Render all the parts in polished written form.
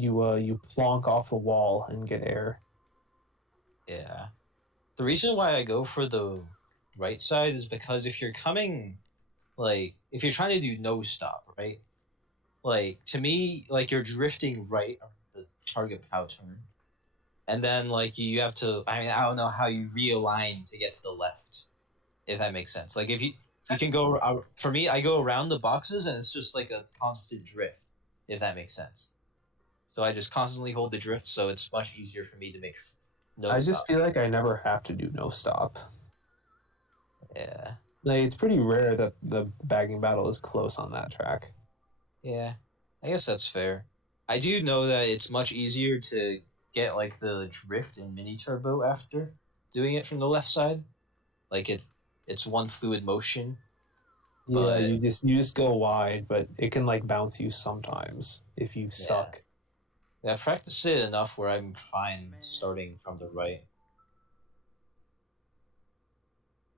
you plonk off the wall and get air. Yeah. The reason why I go for the right side is because if you're coming, like, if you're trying to do no stop, right? Like, to me, like, you're drifting right on the target pow turn. And then, like, you have to, I mean, I don't know how you realign to get to the left, if that makes sense. Like, if you can go, for me, I go around the boxes and it's just like a constant drift, if that makes sense. So I just constantly hold the drift, so it's much easier for me to make no I just stop. feel like I never have to do no stop. Yeah. Like it's pretty rare that the bagging battle is close on that track. Yeah, I guess that's fair. I do know that it's much easier to get like the drift in mini turbo after doing it from the left side. Like it's one fluid motion, Yeah, but you just go wide, but it can like bounce you sometimes if you yeah, suck. yeah, I've practiced it enough where I'm fine Man, starting from the right.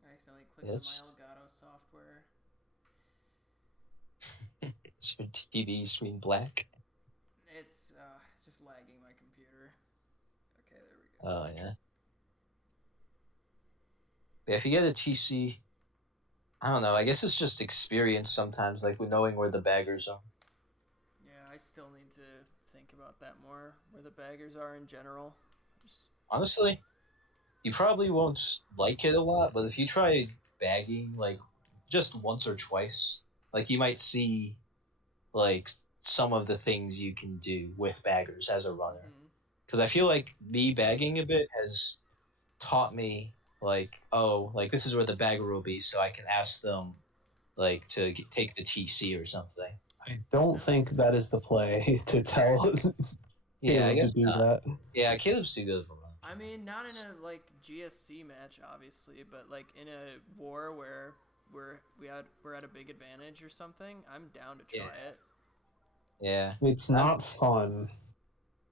I accidentally clicked on my It's Elgato software. it's your TV screen black. It's just lagging my computer. Okay, there we go. Oh yeah. Yeah, if you get a TC, I don't know. I guess it's just experience sometimes, like with knowing where the baggers are. Yeah, I still need to think about that more, where the baggers are in general. Just, Honestly, you probably won't like it a lot, but if you try bagging like just once or twice, like you might see like some of the things you can do with baggers as a runner. mm-hmm. Because I feel like me bagging a bit has taught me like, oh, like this is where the bagger will be, so I can ask them like to take the TC or something. I don't No, think that's that is the play to tell Yeah, I Caleb to guess do not. that. Yeah, Caleb's too good for running. I mean, not in a like GSC match, obviously, but like in a war where we're at a big advantage or something. I'm down to try Yeah, it. yeah. It's I'm, not fun.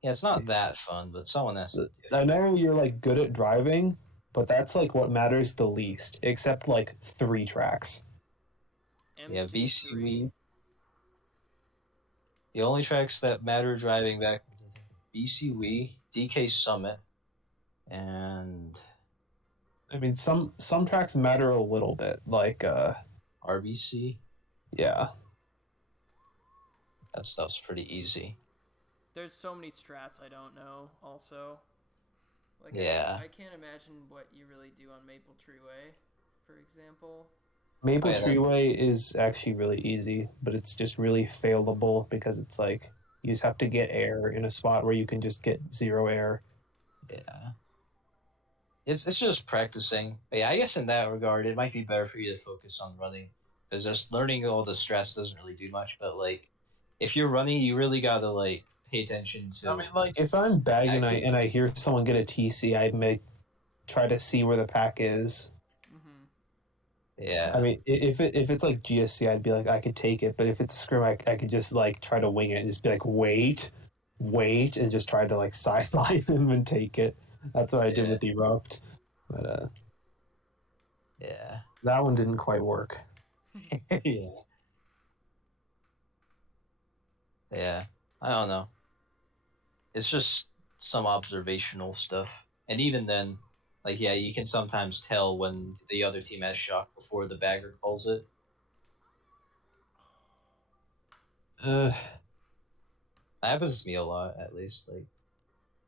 yeah, it's not that fun, but someone has to do it. I know you're like good at driving, but that's like what matters the least, except like three tracks. Yeah, MC3. BC The only tracks that matter driving back BC Wee, DK Summit, and I mean, some tracks matter a little bit, like RBC. yeah, That stuff's pretty easy. There's so many strats I don't know. Also, like Yeah. I can't imagine what you really do on Maple Treeway, for example. Oh Maple yeah. That, Treeway is actually really easy, but it's just really failable because it's like you just have to get air in a spot where you can just get zero air. yeah. It's just practicing. But yeah, I guess in that regard, it might be better for you to focus on running because just learning all the stress doesn't really do much. But like, if you're running, you really gotta like pay attention I mean, to like if I'm bagging bagging. and I hear someone get a TC, I may try to see where the pack is. Mm-hmm. I Yeah. mean, if it's like GSC, I'd be like I could take it, but if it's a scrim, I could just like try to wing it and just be like wait, and just try to like sideline him and take it. That's what I did Yeah. with Erupt, but Yeah. that one didn't quite work. Yeah. Yeah. I don't know. It's just some observational stuff. And even then, like, yeah, you can sometimes tell when the other team has shock before the bagger calls it. Uh, That happens to me a lot, at least. Like,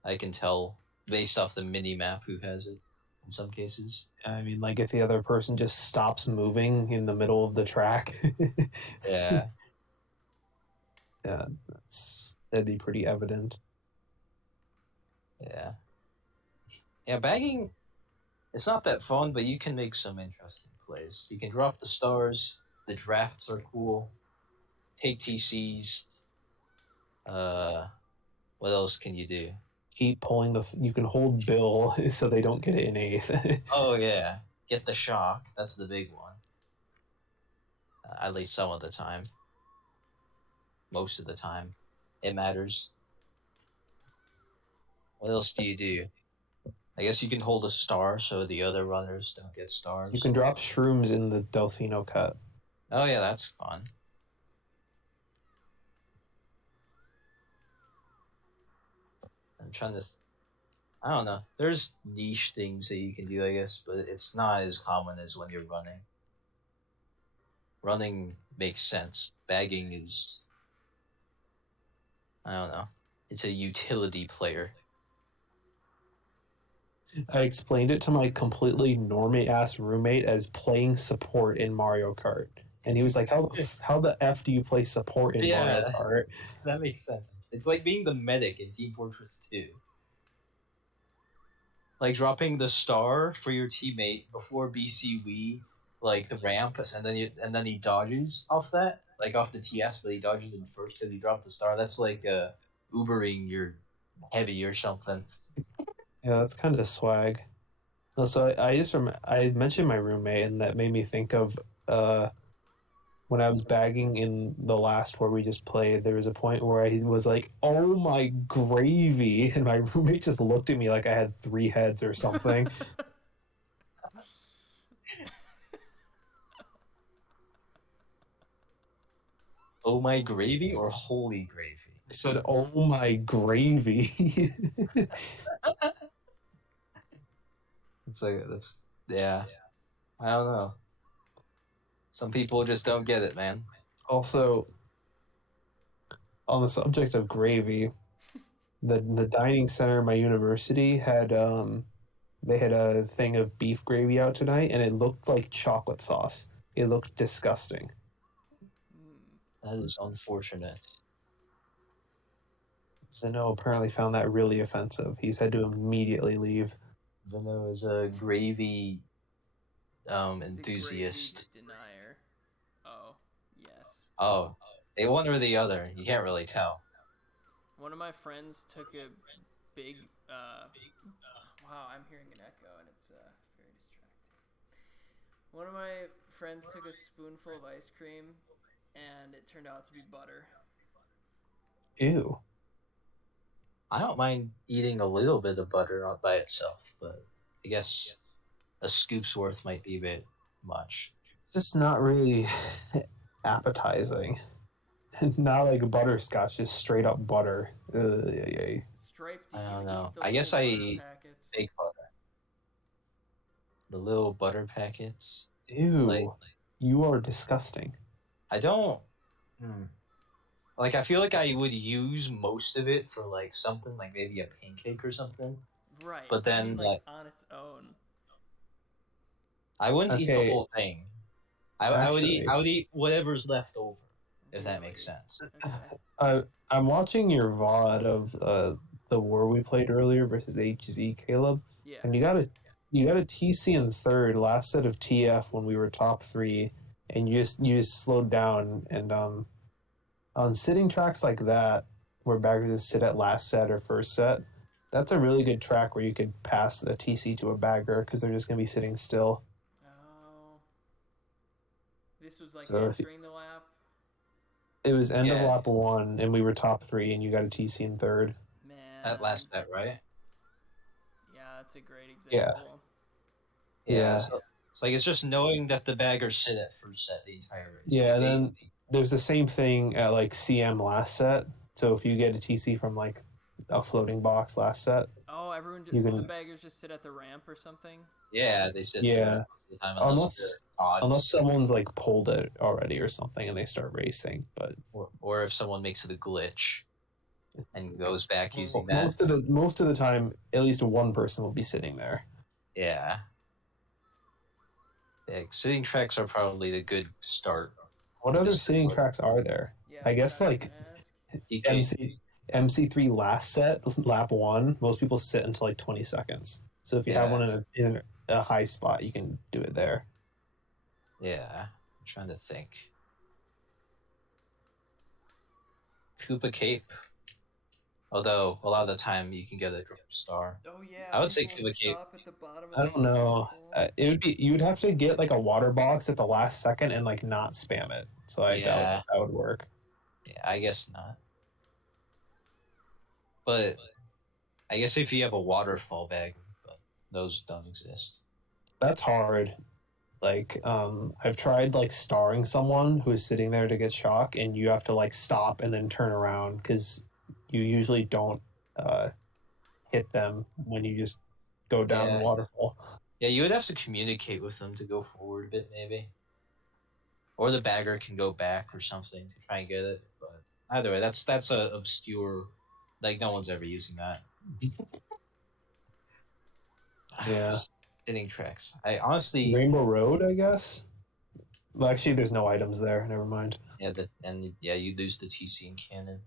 I can tell based off the mini map who has it in some cases. I mean, like if the other person just stops moving in the middle of the track, Yeah. yeah, that'd be pretty evident. Yeah. Yeah, bagging, it's not that fun, but you can make some interesting plays. You can drop the stars, the drafts are cool, take TCs. Uh, what else can you do? Keep pulling the. You can hold Bill so they don't get it in eighth. Oh, yeah. Get the shock. That's the big one. At least some of the time. Most of the time. It matters. What else do you do? I guess you can hold a star so the other runners don't get You can stars. drop shrooms in the Delfino cut. Oh, yeah, that's fun. I'm trying to. I don't know. There's niche things that you can do, I guess, but it's not as common as when you're running. Running makes sense. Bagging is, I don't know. It's a utility player. I explained it to my completely normie ass roommate as playing support in Mario Kart, and he was like, how the f do you play support in Mario Yeah, Kart?" that makes sense. It's like being the medic in Team Fortress 2. Like dropping the star for your teammate before BCW, like the ramp, and then he dodges off that, like off the TS, but he dodges in first because he dropped the star. That's like Ubering your heavy or something. Yeah, that's kind of swag. No, so I mentioned my roommate, and that made me think of uh when I was bagging in the last where we just played. There was a point where I was like, "Oh my gravy," and my roommate just looked at me like I had three heads or something. Oh my gravy or holy gravy? I said, "Oh my gravy." It's like that's yeah. I don't know. Some people just don't get it, man. Also, on the subject of gravy, the dining center at my university had they had a thing of beef gravy out tonight, and it looked like chocolate sauce. It looked disgusting. Hmm. That is unfortunate. Zeno apparently found that really offensive. He's had to immediately leave. Zeno is a gravy He's a gravy enthusiast. denier. Oh, yes. Oh, they one or the other. You can't really tell. One of my friends took a big. Wow, I'm hearing an echo and it's very distracting. One of my friends took a spoonful of ice cream and it turned out to be butter. Ew. I don't mind eating a little bit of butter by itself, but I guess a scoop's worth might be a bit much. It's just not really appetizing. Not like butterscotch, just straight up butter. Yeah. Stripe, do I you don't eat know. the I little guess I butter eat packets? fake butter. The little butter packets. Like Ew. You are disgusting. I don't. Hmm. Like I feel like I would use most of it for like something like maybe a pancake or something. Right. But I mean, then like like on its own. I wouldn't eat the Okay, whole thing. I actually, would eat whatever's left over, if that makes Really? sense. Okay. I'm watching your VOD of the war we played earlier versus HZ, Caleb, Yeah. and you got a TC in third, last set of TF when we were top three, and you just slowed down. And on sitting tracks like that, where baggers just sit at last set or first set, that's a really good track where you could pass the TC to a bagger because they're just gonna be sitting still. Oh. This was like So if entering the lap. it was end of Yeah, lap one, and we were top three, and you got a TC in third. at Man. last set, right? Yeah, that's a great Yeah, example. Yeah, yeah. so it's like it's just knowing that the baggers sit at first set the entire race. Yeah, Like and they then there's the same thing at like CM last set. So if you get a TC from like a floating box last set, Oh, everyone, you the can, baggers just sit at the ramp or something? yeah, they sit there yeah, most of the time unless they're unless odds someone's like pulled it already or something and they start racing. But or if someone makes it a glitch and goes back using that. most of the time, at least one person will be sitting there. Yeah. Yeah, sitting tracks are probably the good start What for other this sitting tracks are there? Yeah, I that's guess what I was like gonna ask. DK. MC3 last set, lap one, most people sit until like 20 seconds. So if you have Yeah, one in a high spot, you can do it there. yeah. I'm trying to think. Koopa Cape. Although a lot of the time you can get a drop star. Oh yeah, I would say people Koopa Cape. stop at the bottom of I the don't know. waterfall. It would be you'd have to get like a water box at the last second and like not spam it. So I doubt Yeah, that would work. yeah, I guess not. But I guess if you have a waterfall bag, but those don't exist. That's hard. Like I've tried like starring someone who is sitting there to get shock, and you have to like stop and then turn around because you usually don't uh hit them when you just go down the Yeah. waterfall. Yeah, you would have to communicate with them to go forward a bit, maybe. Or the bagger can go back or something to try and get it. But either way, that's a obscure, like no one's ever using that. Yeah. Spinning tracks. I honestly, Rainbow Road, I guess. Well, actually, there's no items there. Never mind. yeah, you lose the TC and cannon.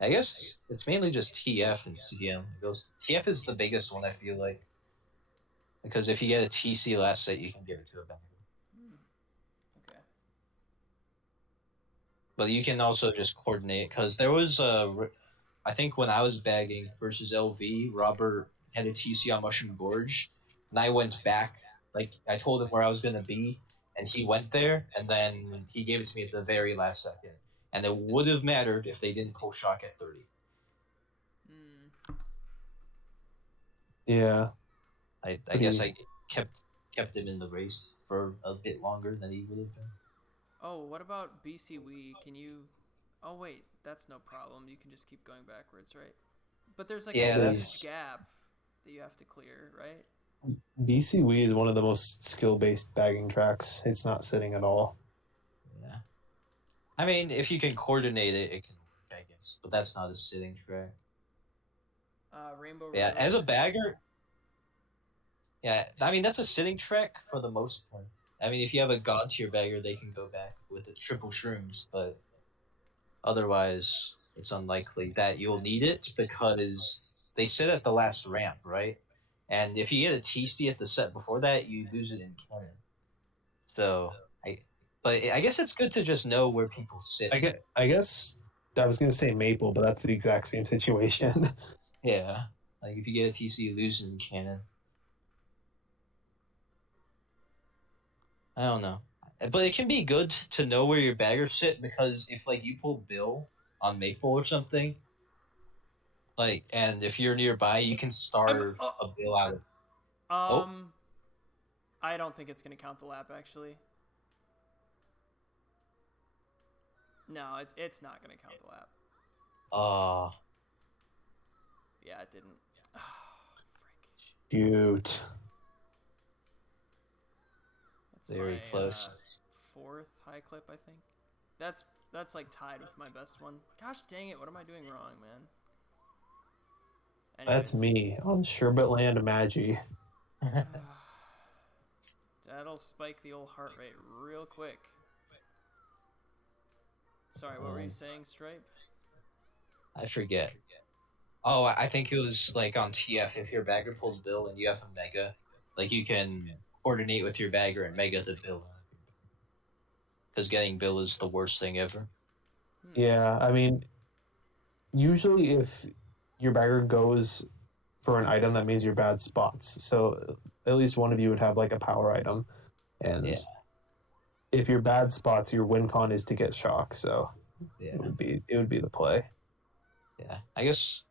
I guess it's mainly just TF and CM. It goes TF is the biggest one I feel like because if you get a TC last set, you can give it to a bagger. Okay. But you can also just coordinate because there was I think when I was bagging versus LV, Robert had a TC on Mushroom Gorge, and I went back. Like I told him where I was gonna be, and he went there, and then he gave it to me at the very last second. And it would have mattered if they didn't pull shock at 30. Hmm. Yeah. I guess Pretty. I kept him in the race for a bit longer than he would have been. Oh, what about BC Wii? Can you? Oh wait, that's no problem. You can just keep going backwards, right? But there's like a Yeah, huge Is gap that you have to clear, right? BCW is one of the most skill-based bagging tracks. It's not sitting at all. yeah. I mean, if you can coordinate it, it can work, I guess. But that's not a sitting track. Rainbow Yeah, Road. as a bagger, yeah, I mean that's a sitting track for the most part. I mean, if you have a god tier bagger, they can go back with the triple shrooms, but otherwise, it's unlikely that you'll need it because they sit at the last ramp, right? And if you get a TC at the set before that, you lose it in cannon. So but I guess it's good to just know where people sit. I guess I was gonna say Maple, but that's the exact same situation. Yeah, like if you get a TC, you lose it in cannon. I don't know, but it can be good to know where your baggers sit because if like you pull Bill on Maple or something, like, and if you're nearby, you can I'm. starve a Bill out of. Oh, Um. I don't think it's gonna count the lap actually. No, it's not gonna count the lap. uh Yeah, it didn't. Oh, frick. Shoot. That's my very close. fourth high clip, I think. That's like tied with my best one. Gosh dang it! What am I doing wrong, man? That's Anyways, me on Sherbet Land Magi. that'll spike the old heart rate real quick. Sorry, what were you saying, Stripe? I forget. Oh, I think it was like on TF. If your bagger pulls Bill and you have a Mega, like you can coordinate with your bagger and Mega the Bill. Because getting Bill is the worst thing ever. Yeah, I mean, usually if your bagger goes for an item, that means you're bad spots. So at least one of you would have like a power item, Yeah, and if you're bad spots, your win con is to get shock. So yeah, it would be the play. yeah. I guess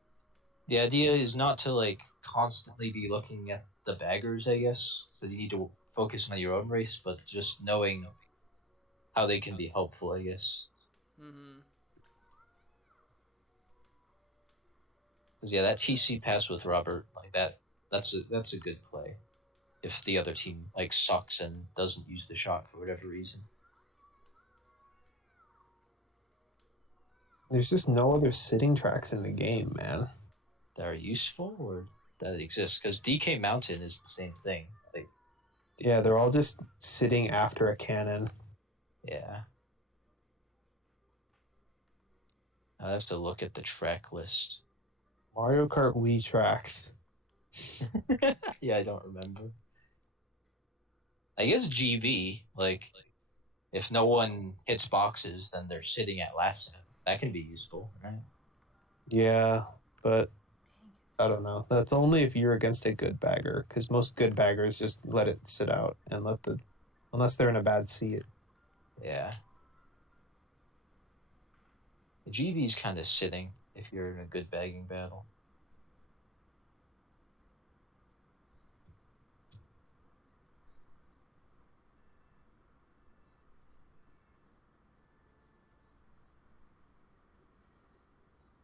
the idea is not to like constantly be looking at the baggers, I guess, because you need to focus on your own race, but just knowing how they can be helpful, I guess. Mm-hmm. Because yeah, that TC pass with Robert, like that's a good play. If the other team like sucks and doesn't use the shot for whatever reason. There's just no other sitting tracks in the game, man. That are useful or that exist because DK Mountain is the same thing. Like, Yeah, they're all just sitting after a cannon. yeah, I have to look at the track list. Mario Kart Wii tracks. Yeah, I don't remember. I guess GV, like, if no one hits boxes, then they're sitting at last set. That can be useful, right? Yeah, but I don't know. That's only if you're against a good bagger, because most good baggers just let it sit out and let the, unless they're in a bad seat. Yeah. The GV's kind of sitting if you're in a good bagging battle.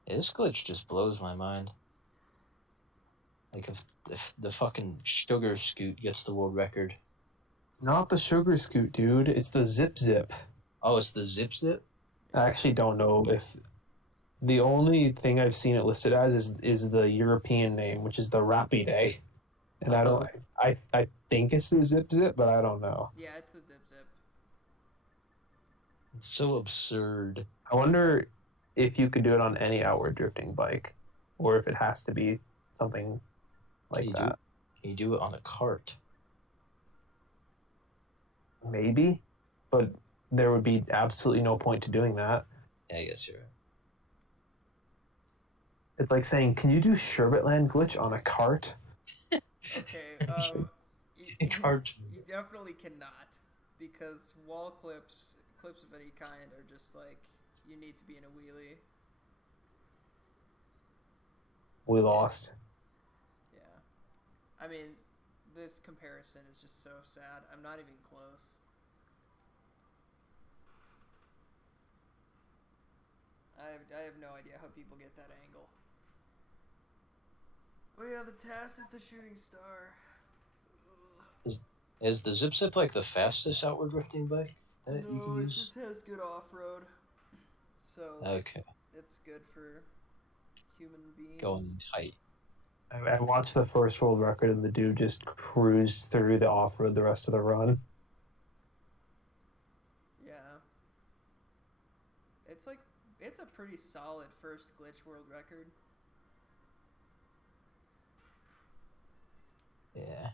Yeah, this glitch just blows my mind. Like if the fucking sugar scoot gets the world record. Not the sugar scoot, dude. It's the zip zip. Oh, it's the zip zip. I actually don't know if the only thing I've seen it listed as is the European name, which is the Rapidae. And I don't I think it's the zip zip, but I don't know. Yeah, it's the zip zip. It's so absurd. I wonder if you could do it on any outward drifting bike, or if it has to be something like Can that. you do it on a cart? Maybe, but there would be absolutely no point to doing that. Yeah, I guess you're right. It's like saying, "Can you do Sherbetland glitch on a cart?" Okay, Cart. you definitely cannot, because wall clips of any kind are just like, you need to be in a wheelie. We lost. Yeah. I mean, this comparison is just so sad. I'm not even close. I have no idea how people get that angle. Oh yeah, the TAS is the shooting star. Is the zip zip like the fastest outward drifting bike that you can No, it use? just has good off-road. So Okay, it's good for human beings. going tight. I watched the first world record, and the dude just cruised through the off road the rest of the run. Yeah. It's a pretty solid first glitch world record. Yeah.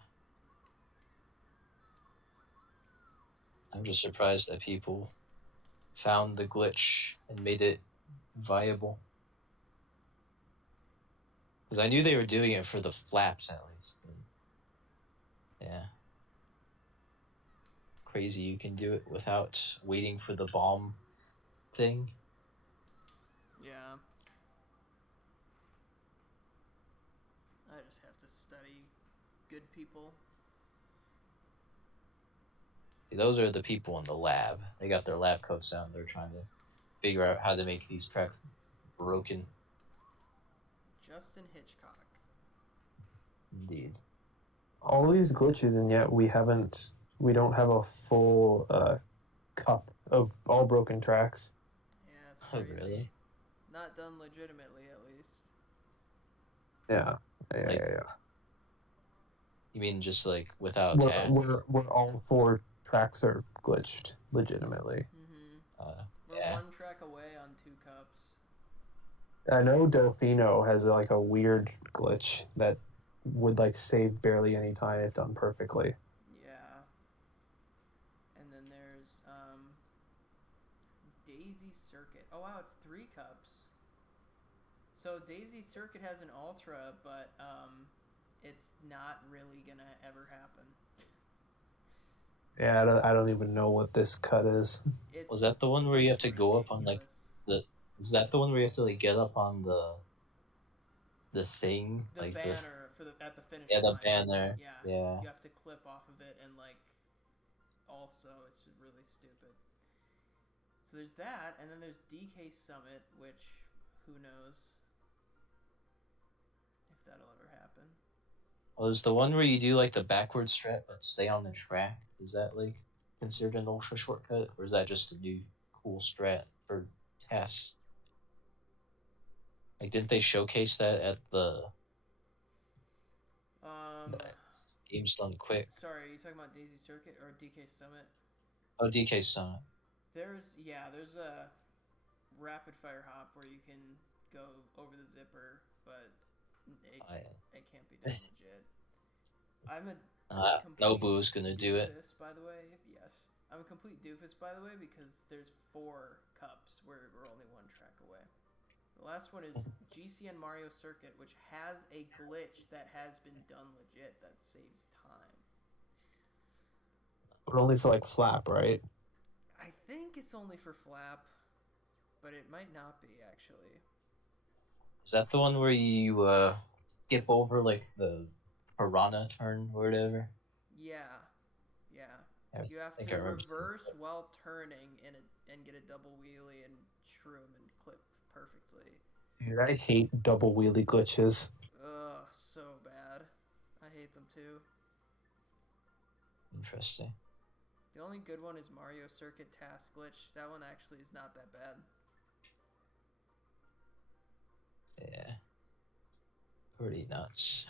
I'm just surprised that people found the glitch and made it viable. Because I knew they were doing it for the flaps at least. Yeah. Crazy you can do it without waiting for the bomb thing. Yeah. I just have to study good people. See, those are the people in the lab. They got their lab coats out and they're trying to figure out how to make these tracks broken. Justin Hitchcock. Indeed. All these glitches, and yet we don't have a full cup of all broken tracks. Yeah, it's Oh, crazy. really? Not done legitimately, at least. Yeah. Like- Yeah. You mean just like without Where, tat? where all four tracks are glitched legitimately. Mm-hmm. We're Yeah. one track away on 2 cups. I know Delfino has like a weird glitch that would like save barely any time if done perfectly. Yeah. And then there's Daisy Circuit. Oh wow, it's 3 cups. So Daisy Circuit has an Ultra, but it's not really gonna ever happen. Yeah, I don't even know what this cut is. Was that the one where you have to go up on like ridiculous. is that the one where you have to like get up on the thing? The like banner at the finish the line. banner. Yeah. Yeah. You have to clip off of it, and like also it's just really stupid. So there's that, and then there's DK Summit, which who knows if that'll ever happen. Well, is the one where you do like the backward strat but stay on the track? Is that like considered an ultra shortcut, or is that just a new cool strat for tests? Like, didn't they showcase that at the Games Done Quick? Sorry, are you talking about Daisy Circuit or DK Summit? Oh, DK Summit. There's a rapid fire hop where you can go over the zipper, but it can't be done legit. I'm a complete Nobu's gonna do it. By the way, yes, I'm a complete doofus. By the way, because there's 4 cups where we're only 1 track away. The last one is GCN Mario Circuit, which has a glitch that has been done legit that saves time. But only for like flap, right? I think it's only for flap, but it might not be actually. Is that the one where you skip over like the piranha turn or whatever? Yeah. You have think to I remember reverse while turning and get a double wheelie and shroom and clip perfectly. Dude, I hate double wheelie glitches. Ugh, so bad. Interesting. The only good one is Mario Circuit Task Glitch. That one actually is not that bad. Yeah. Pretty nuts.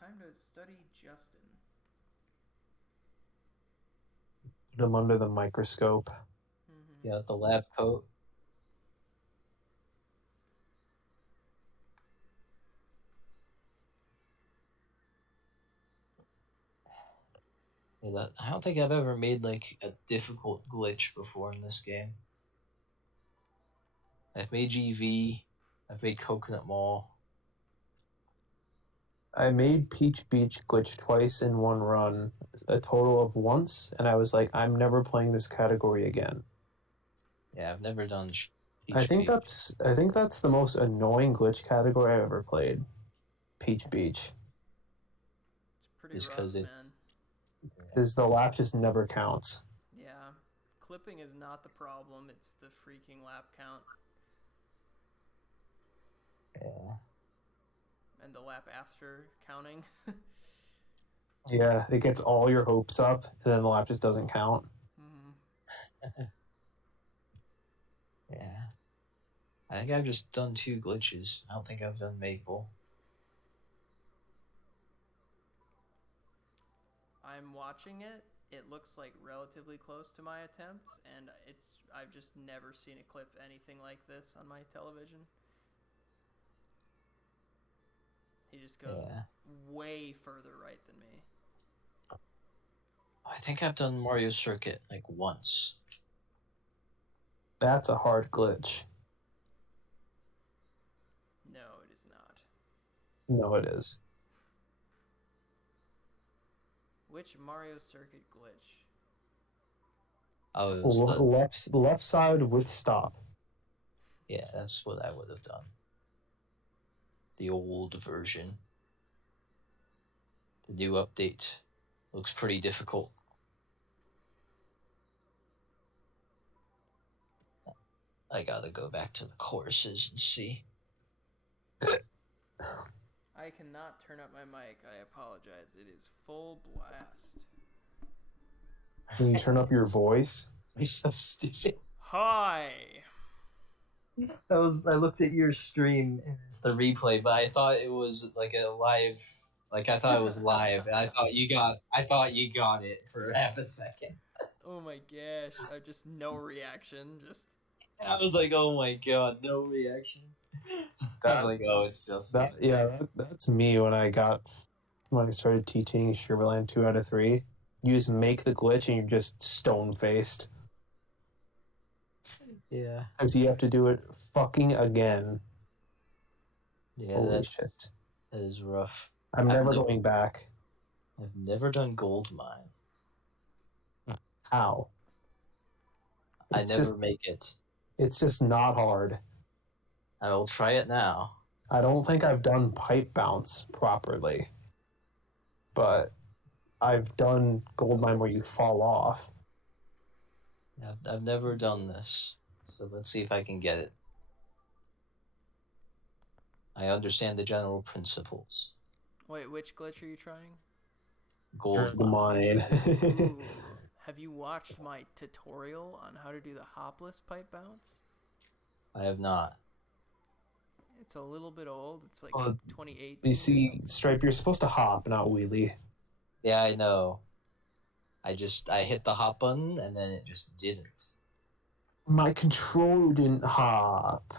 Time to study Justin. Put him under the microscope. Mm-hmm. You got the lab coat. Yeah, I don't think I've ever made like a difficult glitch before in this game. I've made GV. I've made Coconut Mall. I made Peach Beach glitch twice in one run, a total of once, and I was like, I'm never playing this category again. Yeah, I've never done I Peach think Beach. that's the most annoying glitch category I've ever played. Peach Beach. It's pretty Just rough, 'cause it- man. Because the lap just never counts. Yeah. Clipping is not the problem, it's the freaking lap count. Yeah. And the lap after counting. Yeah, it gets all your hopes up, and then the lap just doesn't count. Mm-hmm. Yeah. I think I've just done 2 glitches. I don't think I've done Maple. I'm watching it. It looks like relatively close to my attempts, and I've just never seen a clip anything like this on my television. He just goes Yeah. way further right than me. I think I've done Mario Circuit like once. That's a hard glitch. No, it is not. No, it is. Which Mario Circuit glitch? Oh, it was the, Left side with stop. yeah, that's what I would have done. The old version. The new update looks pretty difficult. I gotta go back to the courses and see. I cannot turn up my mic. I apologize. It is full blast. Can you turn up your voice? I'm so stupid. Hi. I looked at your stream and it's the replay, but I thought it was like a live, like I thought it was live, and I thought you got it for half a second. Oh my gosh. I just no reaction. Just And I was like, oh my god, no reaction. I was like, oh, it's just That's me when I started teaching Sugarland 2 out of 3. You just make the glitch and you're just stone faced. yeah, Because you have to do it fucking again. yeah. Holy shit. That is rough. I'm never going back. I've never done Gold Mine. How? I It's never just, make it. it's just not hard. I will try it now. I don't think I've done pipe bounce properly. But I've done gold mine where you fall off. I've never done this, so let's see if I can get it. I understand the general principles. wait. Which glitch are you trying? Gold Gold mine. mine. Ooh. Have you watched my tutorial on how to do the hopless pipe bounce? I have not. It's a little bit old. It's like Well, 2018. You or see, something. Stripe, you're supposed to hop, not wheelie. Yeah, I know. I hit the hop button and then it just didn't. My controller didn't hop.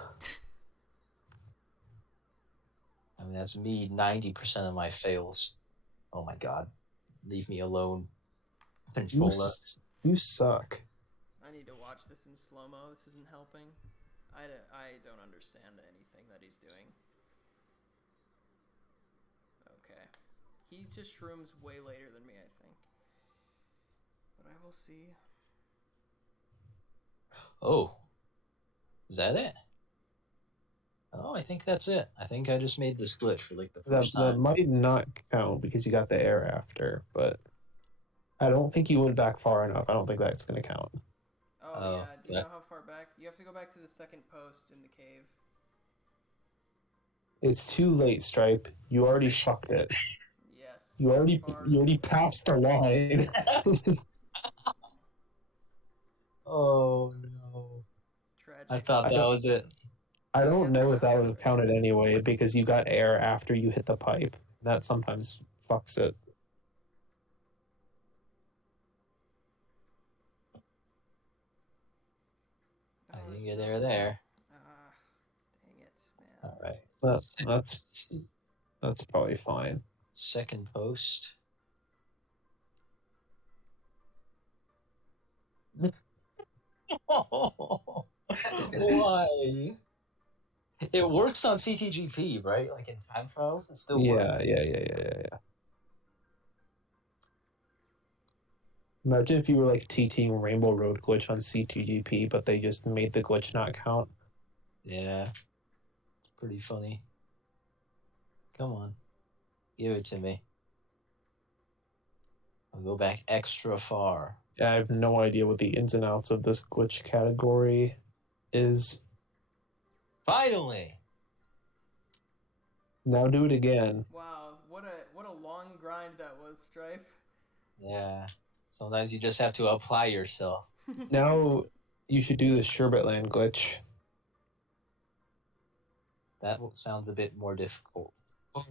I mean, that's me 90% of my fails. Oh my god. Leave me alone. Controller. You suck. I need to watch this in slow mo. This isn't helping. I don't understand anything that he's doing. Okay. He just shrooms way later than me, I think. But I will see. Oh. Is that it? Oh, I think that's it. I think I just made this glitch for like the first That time. might not count because you got the air after, but I don't think you went back far enough. I don't think that's going to count. Oh, Oh, yeah. Do you yeah. know how far back? You have to go back to the second post in the cave. It's too late, Stripe. You already fucked it. Yes. You already far you as already it goes. passed the line. Oh no! Tragic. I thought I that don't was it. I You don't get know the if that would have halfway. counted anyway because you got air after you hit the pipe. That sometimes fucks it. I Oh, didn't it's get not- there. There. Ah, dang it, man. All right. That's probably fine. Second post. Why? It works on CTGP, right? Like in time trials, it still works. Yeah. Imagine if you were like TTing Rainbow Road glitch on CTGP, but they just made the glitch not count. Yeah, it's pretty funny. Come on, give it to me. I'll go back extra far. I have no idea what the ins and outs of this glitch category is. Finally! Now do it again. Wow, what a long grind that was, Strife. Yeah. Sometimes you just have to apply yourself. Now you should do the Sherbetland glitch. That sounds a bit more difficult.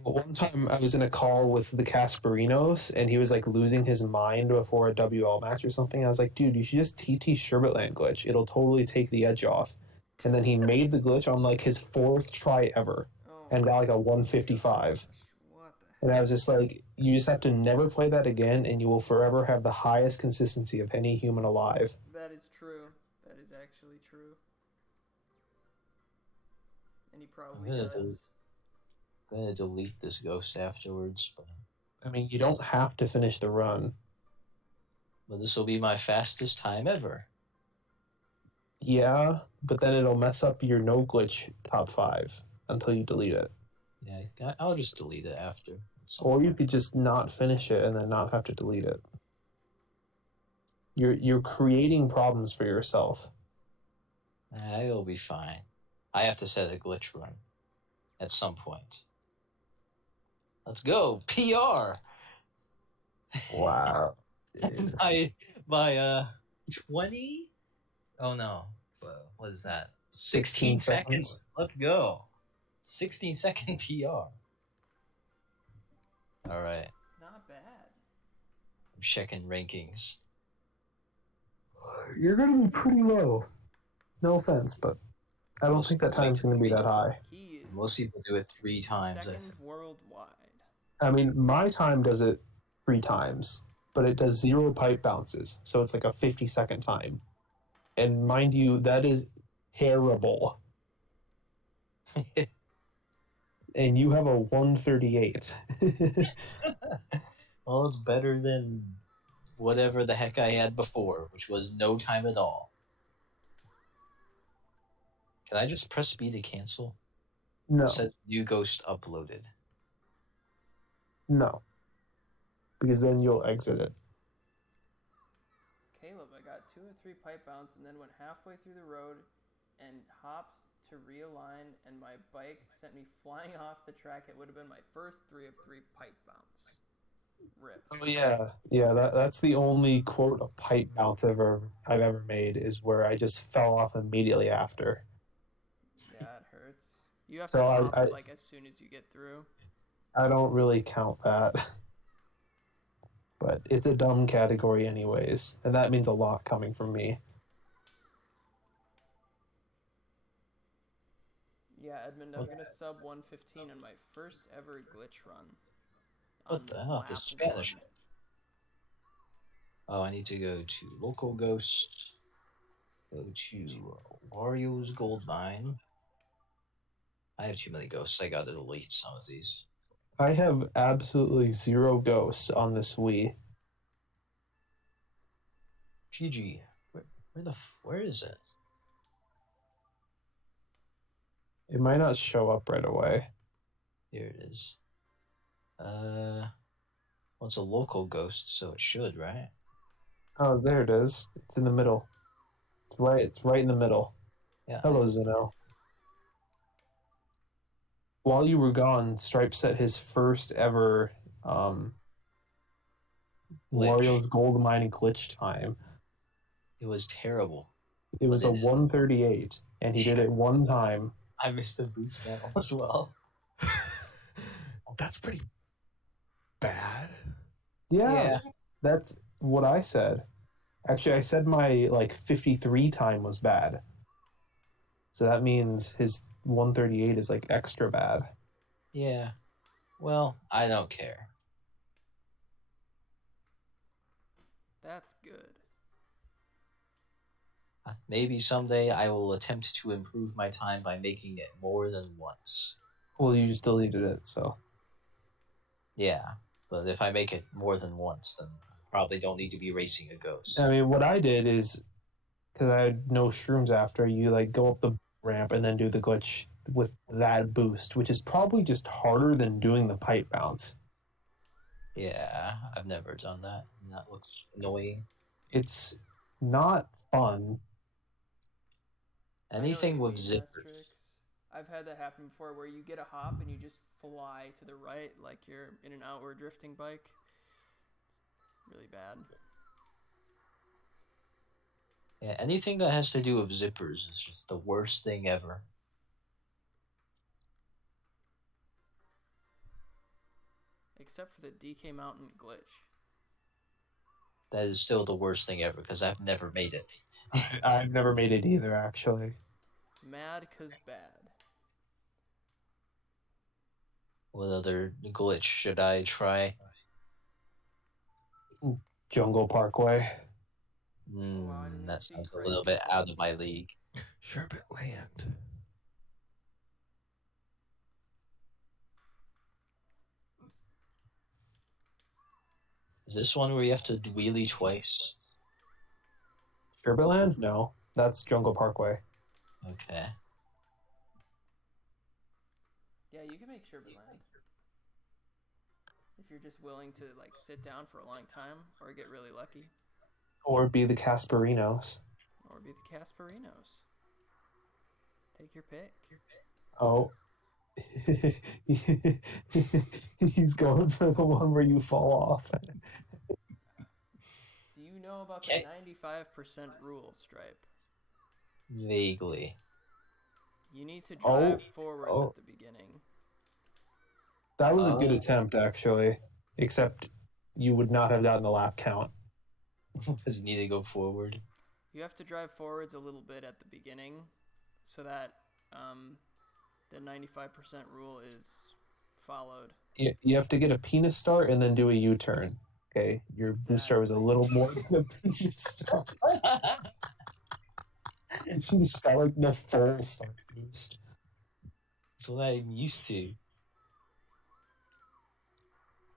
One time I was in a call with the Casperinos and he was like losing his mind before a WL match or something. I was like, dude, you should just TT Sherbetland glitch. It'll totally take the edge off. And then he made the glitch on like his fourth try ever Oh and got like a my 155. gosh, what the And I heck? was just like, you just have to never play that again and you will forever have the highest consistency of any human alive. That is true. That is actually true. And he probably I'm gonna does. I'm gonna delete this ghost afterwards, I mean, you don't have to finish the run. but this will be my fastest time ever. Yeah, but then it'll mess up your no glitch top 5 until you delete it. Yeah, I'll just delete it after. Or you could just not finish it and then not have to delete it. You're creating problems for yourself. It'll be fine. I have to set a glitch run at some point. Let's go. PR. Wow. by 20? Oh no. What is that? 16 seconds. Let's go. 16-second PR. All right. Not bad. I'm checking rankings. You're gonna be pretty low. No offense, but I don't think that time's gonna be that high. He is Most people do it 3 times. I second think. worldwide. I mean, my time does it 3 times, but it does 0 pipe bounces, so it's like a 50-second time. And mind you, that is terrible. And you have a 138. Well, it's better than whatever the heck I had before, which was no time at all. Can I just press B to cancel? No, It says new ghost uploaded. no. Because then you'll exit it. Caleb, I got 2 or 3 pipe bounce and then went halfway through the road and hopped to realign, and my bike sent me flying off the track. It would have been my first 3 of 3 pipe bounce. Rip. Oh yeah. That's the only quote of pipe bounce I've ever made is where I just fell off immediately after. Yeah, it hurts. You have So to hop I- it like as soon as you get through. I don't really count that. But it's a dumb category anyways, and that means a lot coming from me. Yeah, Edmund, I'm gonna sub 115 on my first ever glitch run. What the hell? The lap Spanish. 1. Oh, I need to go to local ghost. Go to Wario's Gold Mine. I have too many ghosts. I gotta delete some of these. I have absolutely 0 ghosts on this Wii. GG. Where is it? It might not show up right away. Here it is. Well, it's a local ghost, so it should, right? Oh, there it is. It's in the middle. It's right in the middle. Yeah. Hello, Zeno. While you were gone, Stripe set his first ever Wario's gold mining glitch time. It was terrible. It was a But 138, and he did it one time. I missed the boost battle as well. That's pretty bad. Yeah, that's what I said. Actually, I said my like 53 time was bad. So that means his 138 is like extra bad. Yeah. Well, I don't care. That's good. Maybe someday I will attempt to improve my time by making it more than once. Well, you just deleted it, so. Yeah, but if I make it more than once, then I probably don't need to be racing a ghost. I mean, what I did is because I had no shrooms after, you like go up the ramp and then do the glitch with that boost, which is probably just harder than doing the pipe bounce. Yeah, I've never done that. And that looks annoying. It's not fun. I know what Anything you with mean, zippers. Asterix. I've had that happen before where you get a hop and you just fly to the right like you're in an outward drifting bike. It's really bad. Yeah, anything that has to do with zippers is just the worst thing ever. Except for the DK Mountain glitch. That is still the worst thing ever because I've never made it. I've never made it either, actually. Mad 'cause bad. What other glitch should I try? Jungle Parkway. wow, I didn't That see sounds a Christ little bit before. out of my league. Sherbet Land. Is this one where you have to wheelie twice? Sherbetland? No, that's Jungle Parkway. Okay. Yeah, you can make Sherbet Land. If you're just willing to like sit down for a long time or get really lucky. Or be the Casperinos. Or be the Casperinos. Take your pick. Oh. He's going for the one where you fall off. Do you know about Okay. the 95% rule, Stripe? Vaguely. You need to drive Oh. forwards Oh. at the beginning. That was a good Oh. attempt, actually. Except you would not have gotten the lap count. Does he need to go forward? You have to drive forwards a little bit at the beginning so that the 95% rule is followed. You have to get a penis start and then do a U-turn. Okay, your boost start was a little more than a penis start. You start like the full start boost. That's what I'm used to.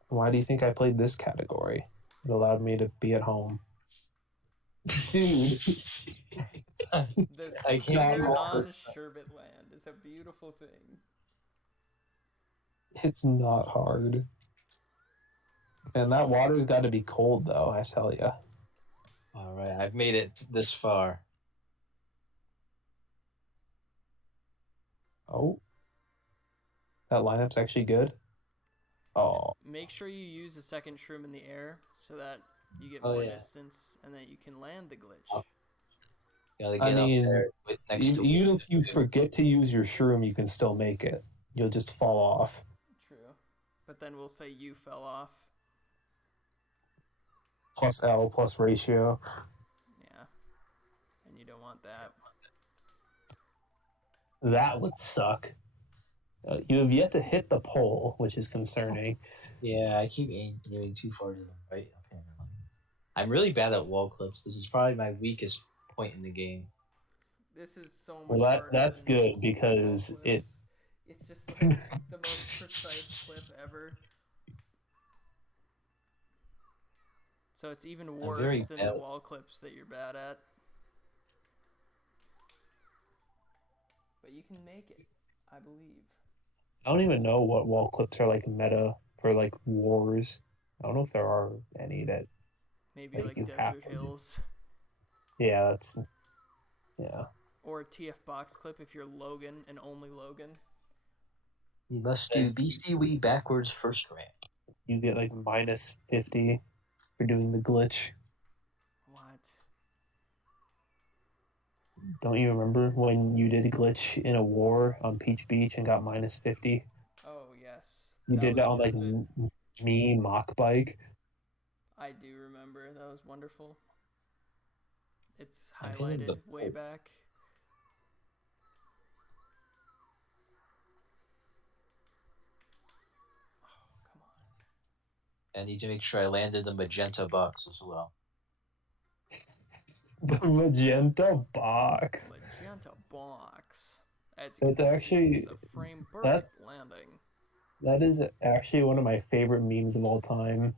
Why do you think I played this category? It allowed me to be at home. Dude, The I skier can't on Sherbet Land is a beautiful thing. it's not hard. And that water's got to be cold, though, I tell you. Alright, I've made it this far. Oh. That lineup's actually good. Oh. Make sure you use the second shroom in the air so that you get Oh, more yeah. distance and that you can land the glitch. Oh. Gotta I get up mean, there with next to even if you forget to use your shroom, you can still make it. You'll just fall off. True. But then we'll say you fell off. Plus L plus ratio. Yeah. And you don't want that. That would suck. You have yet to hit the pole, which is concerning. Yeah, I keep aiming too far to the right, apparently. I'm really bad at wall clips. This is probably my weakest point in the game. This is so much Well, harder that's than good because wall it. clips. It's just like the most precise clip ever. So it's even very worse than the bad. wall clips that you're bad at. But you can make it, I believe. I don't even know what wall clips are like meta for like wars. I don't know if there are any that. Maybe Like like you have Desert to. Hills. Yeah, that's. Yeah. Or a TF box clip if you're Logan and only Logan. You must do BCW backwards first rank. You get like minus 50. for doing the glitch. What? Don't you remember when you did a glitch in a war on Peach Beach and got minus 50? Oh yes, You that did was that on like worth it. me mock bike. I do remember. That was wonderful. It's I made it highlighted way before. back. Oh, come on. I need to make sure I landed the magenta box as well. The magenta box. Magenta box. As you That's can see, it's actually a frame that perfect landing. that is actually one of my favorite memes of all time.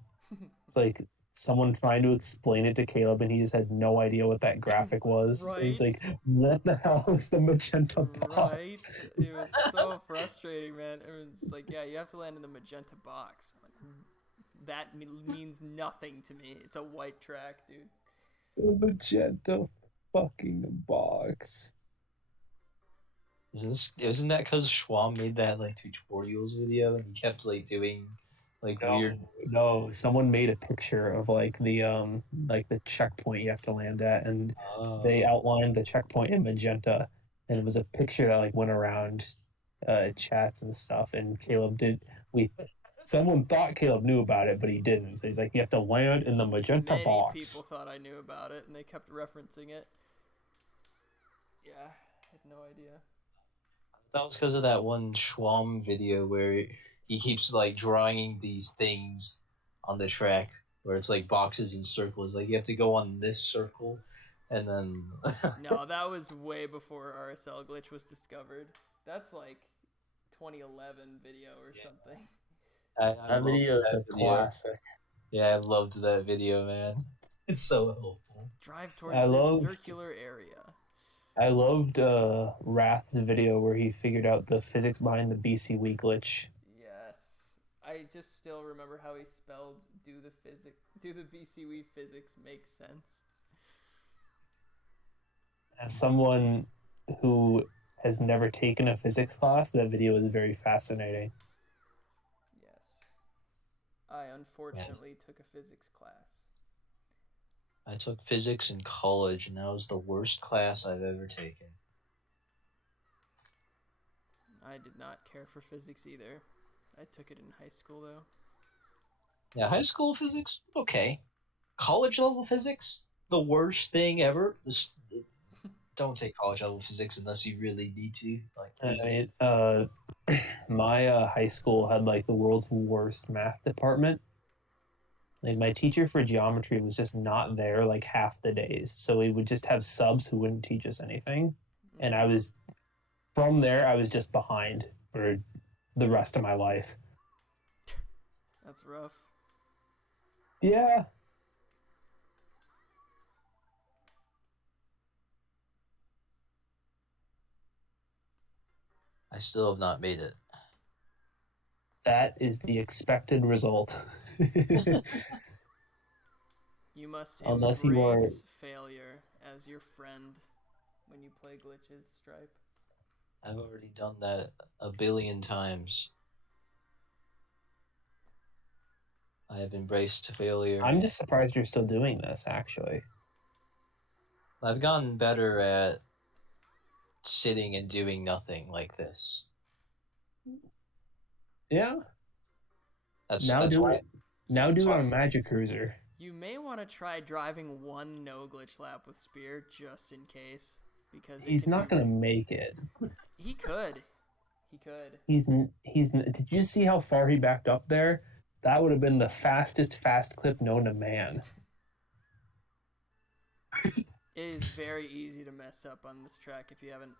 It's like someone trying to explain it to Caleb and he just had no idea what that graphic was. He's Right? like, what the hell is the magenta Right? box? It was so frustrating, man. Everyone's like, yeah, you have to land in the magenta box. I'm like, that means nothing to me. It's a white track, dude. The magenta fucking box. Isn't that because Schwam made that like tutorials video and he kept like doing like weird. No, no, someone made a picture of like the checkpoint you have to land at, and they Oh, outlined the checkpoint in magenta, and it was a picture that like went around chats and stuff. And Caleb did we someone thought Caleb knew about it, but he didn't. So he's like, you have to land in the magenta Many people box. thought I knew about it, and they kept referencing it. Yeah, I had no idea. that was because of that one Schwam video where he keeps like drawing these things on the track where it's like boxes and circles. Like you have to go on this circle, and then No, that was way before RSL glitch was discovered. That's like 2011 video or Yeah. something. I That loved video is that a video. classic. Yeah, I loved that video, man. It's so helpful. Drive I towards this loved circular area. I loved Wrath's video where he figured out the physics behind the BCW glitch. Yes. I just still remember how he spelled do the BCW physics make sense? As someone who has never taken a physics class, that video is very fascinating. Yes. I Man, unfortunately took a physics class. I took physics in college, and that was the worst class I've ever taken. I did not care for physics either. I took it in high school though. Yeah, high school physics, okay. College level physics, the worst thing ever. Don't take college level physics unless you really need to. Like, I please do. mean, my high school had like the world's worst math department. Like my teacher for geometry was just not there like half the days, so we would just have subs who wouldn't teach us anything, and I was from there I was just behind for the rest of my life. That's rough. Yeah, I still have not made it. that is the expected result. You must Unless you are embrace failure as your friend when you play glitches, Stripe. I've already done that a billion times. I have embraced failure. I'm just surprised you're still doing this, actually. I've gotten better at sitting and doing nothing like this. Yeah. That's Now that's do why. it. Now That's do it why. on a Magic Cruiser. You may want to try driving one no glitch lap with Spear just in case, because it He's can not be. gonna make it. He could. He could. Did you see how far he backed up there? That would have been the fastest fast clip known to man. It is very easy to mess up on this track if you haven't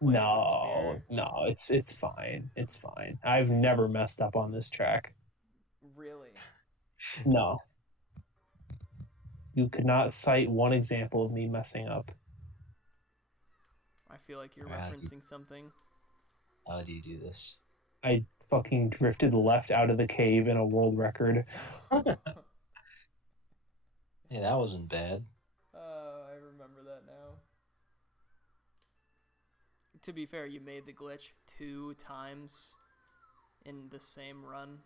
played it with Spear. No, it's fine. It's fine. I've never messed up on this track. Really. No. You could not cite one example of me messing up. I feel like you're How referencing something. do you do this? I fucking drifted left out of the cave in a world record. Yeah, that wasn't bad. I remember that now. To be fair, you made the glitch 2 times in the same run.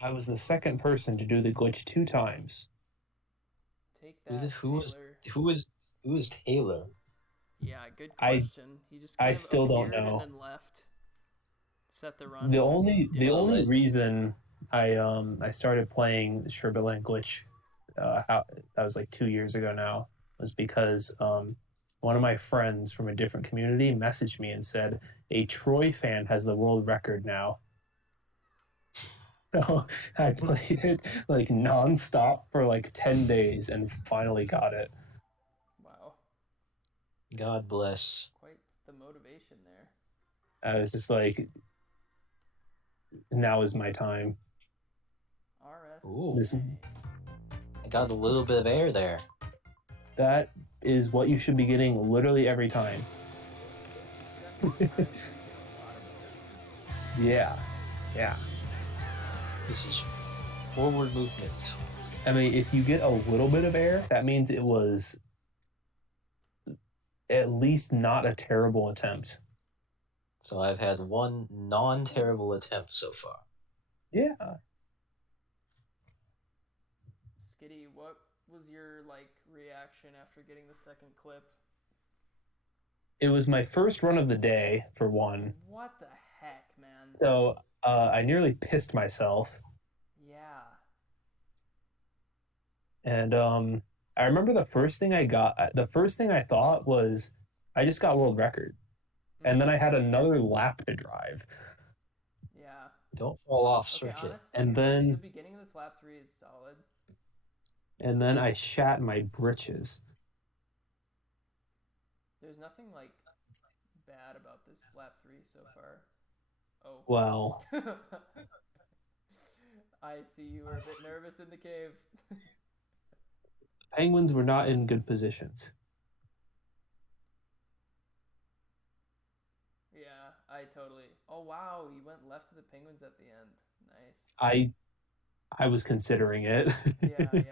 I was the second person to do the glitch 2 times. Take Who the, that, who was Taylor. who was Taylor? Yeah, good I question. He just I kind of still don't appeared and know. then left. Set the run. Well, The only reason I started playing Sherbet Glitch that was like 2 years ago now was because one of my friends from a different community messaged me and said a Troy fan has the world record now. So I played it like nonstop for like 10 days and finally got it. Wow, God bless. quite the motivation there. I was just like, now is my time. Ooh, This I got a little bit of air there. that is what you should be getting literally every time. Yeah, yeah. This is forward movement. I mean, if you get a little bit of air, that means it was at least not a terrible attempt. So I've had one non-terrible attempt so far. Yeah. Skitty, what was your like reaction after getting the second clip? It was my first run of the day, for one. What the heck, man? So I nearly pissed myself. Yeah. And I remember the first thing I thought was I just got world record. And then I had another lap to drive. Yeah. Don't fall off Okay, circuit. honestly, And the then beginning of this lap 3 is solid. I shat my britches. There's nothing like bad about this lap 3 so far. Oh. Well, I see you were a bit nervous in the cave. penguins were not in good positions. Yeah, I totally. Oh wow, you went left to the penguins at the end. Nice. I was considering it. Yeah, yeah.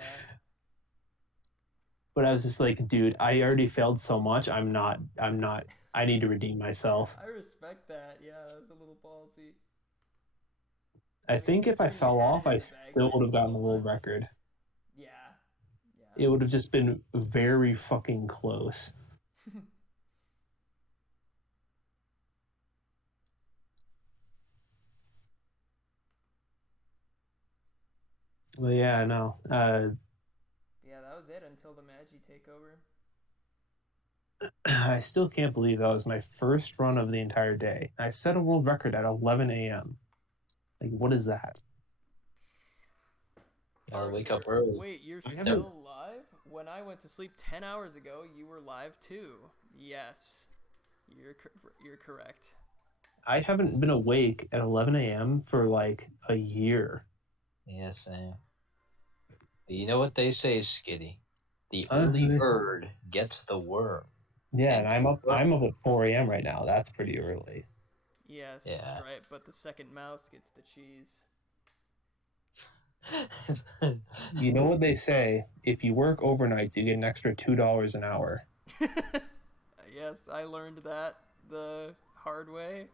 But I was just like, dude, I already failed so much. I need to redeem myself. I respect that. Yeah, that was a little ballsy. I mean, think if I considering you fell had off, it in I the bag still for would have gotten so the world much. record. Yeah. It would have just been very fucking close. But yeah, no. Yeah, that was it until the Magi takeover. I still can't believe that was my first run of the entire day. I set a world record at 11 a.m. Like, what is that? Gotta wake Arthur, up early. wait, you're I haven't- still live? When I went to sleep 10 hours ago, you were live too. Yes. You're correct. I haven't been awake at 11 a.m. for like a year. Yes, Sam. You know what they say, Skitty? The Uh-huh. early bird gets the worm. Yeah, And and I'm up at 4 a.m. right now. That's pretty early. Yes, Yeah. right, but the second mouse gets the cheese. You know what they say? If you work overnights, you get an extra $2 an hour. Yes, I learned that the hard way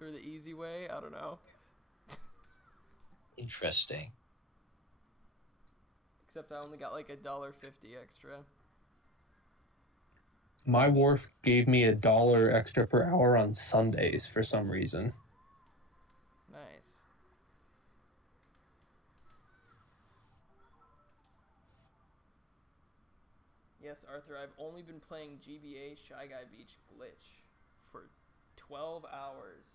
or the easy way. I don't know. Interesting. Except I only got like $1.50 extra. My wharf gave me $1 extra per hour on Sundays for some reason. Nice. Yes, Arthur, I've only been playing GBA Shy Guy Beach Glitch for 12 hours.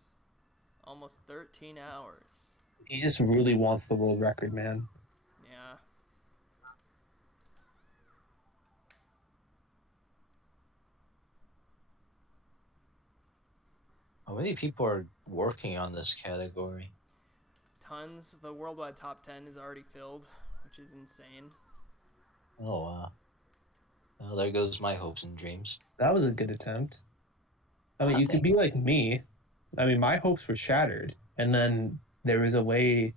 Almost 13 hours. He just really wants the world record, man. Yeah. How many people are working on this category? Tons. The worldwide top 10 is already filled, which is insane. Oh, wow. Well, there goes my hopes and dreams. That was a good attempt. I mean, you could be like me. I mean, my hopes were shattered, and then there was a way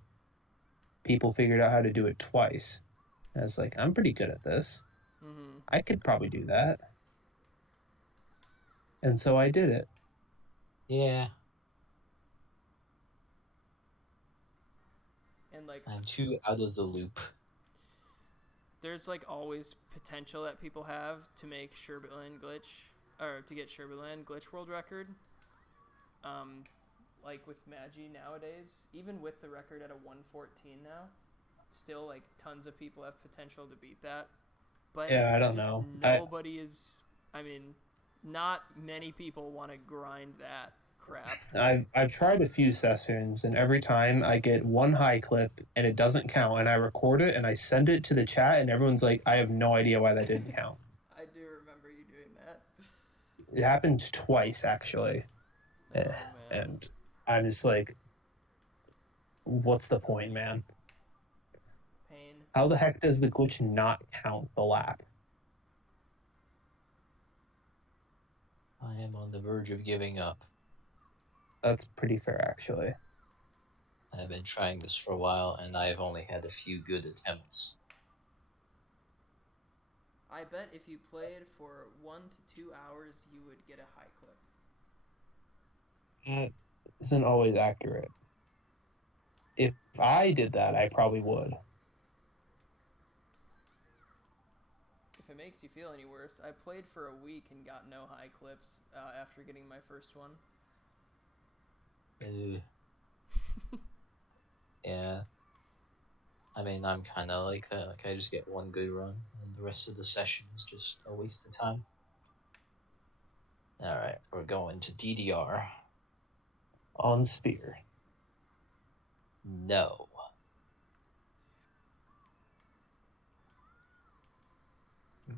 people figured out how to do it twice. And I was like, I'm pretty good at this. Mm-hmm. I could probably do that. And so I did it. Yeah. And like I'm too out of the loop. there's like always potential that people have to make Sherbetland glitch or to get Sherbetland glitch world record. Um, like with Magi nowadays, even with the record at a 114 now, still like tons of people have potential to beat that. But Yeah, I it's don't just know. nobody is. I mean, not many people want to grind that crap. I've tried a few sessions, and every time I get one high clip and it doesn't count, and I record it and I send it to the chat, and everyone's like, "I have no idea why that didn't count." I do remember you doing that. It happened twice actually, Oh Eh, man. and I'm just like, "What's the point, man? Pain. How the heck does the glitch not count the lap?" I am on the verge of giving up. That's pretty fair, actually. I've been trying this for a while, and I've only had a few good attempts. I bet if you played for 1 to 2 hours, you would get a high clip. That isn't always accurate. If I did that, I probably would. If it makes you feel any worse, I played for a week and got no high clips after getting my first one. Yeah. I mean, I'm kind of like that. Like, I just get one good run, and the rest of the session is just a waste of time. Alright, we're going to DDR. On Spear. No.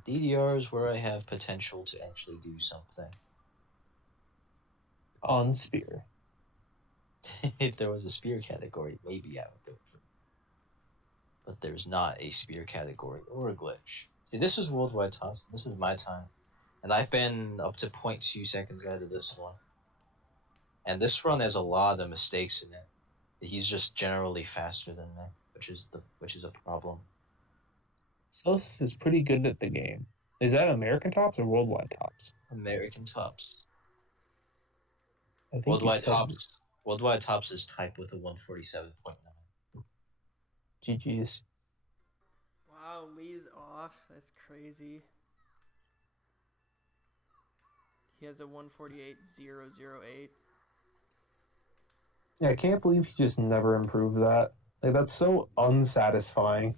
DDR is where I have potential to actually do something. On Spear. If there was a spear category, maybe I would go for it. But there's not a spear category or a glitch. See, this is worldwide toss. This is my time. And I've been up to 0.2 seconds out of this one. And this run has a lot of mistakes in it. He's just generally faster than me, which is a problem. Sos is pretty good at the game. Is that American tops or worldwide tops? American tops. I think you Worldwide said tops. Worldwide tops is typed with a 147.9. GG's. Wow, Lee's off. That's crazy. He has a 148.008. Yeah, I can't believe he just never improved that. Like, that's so unsatisfying.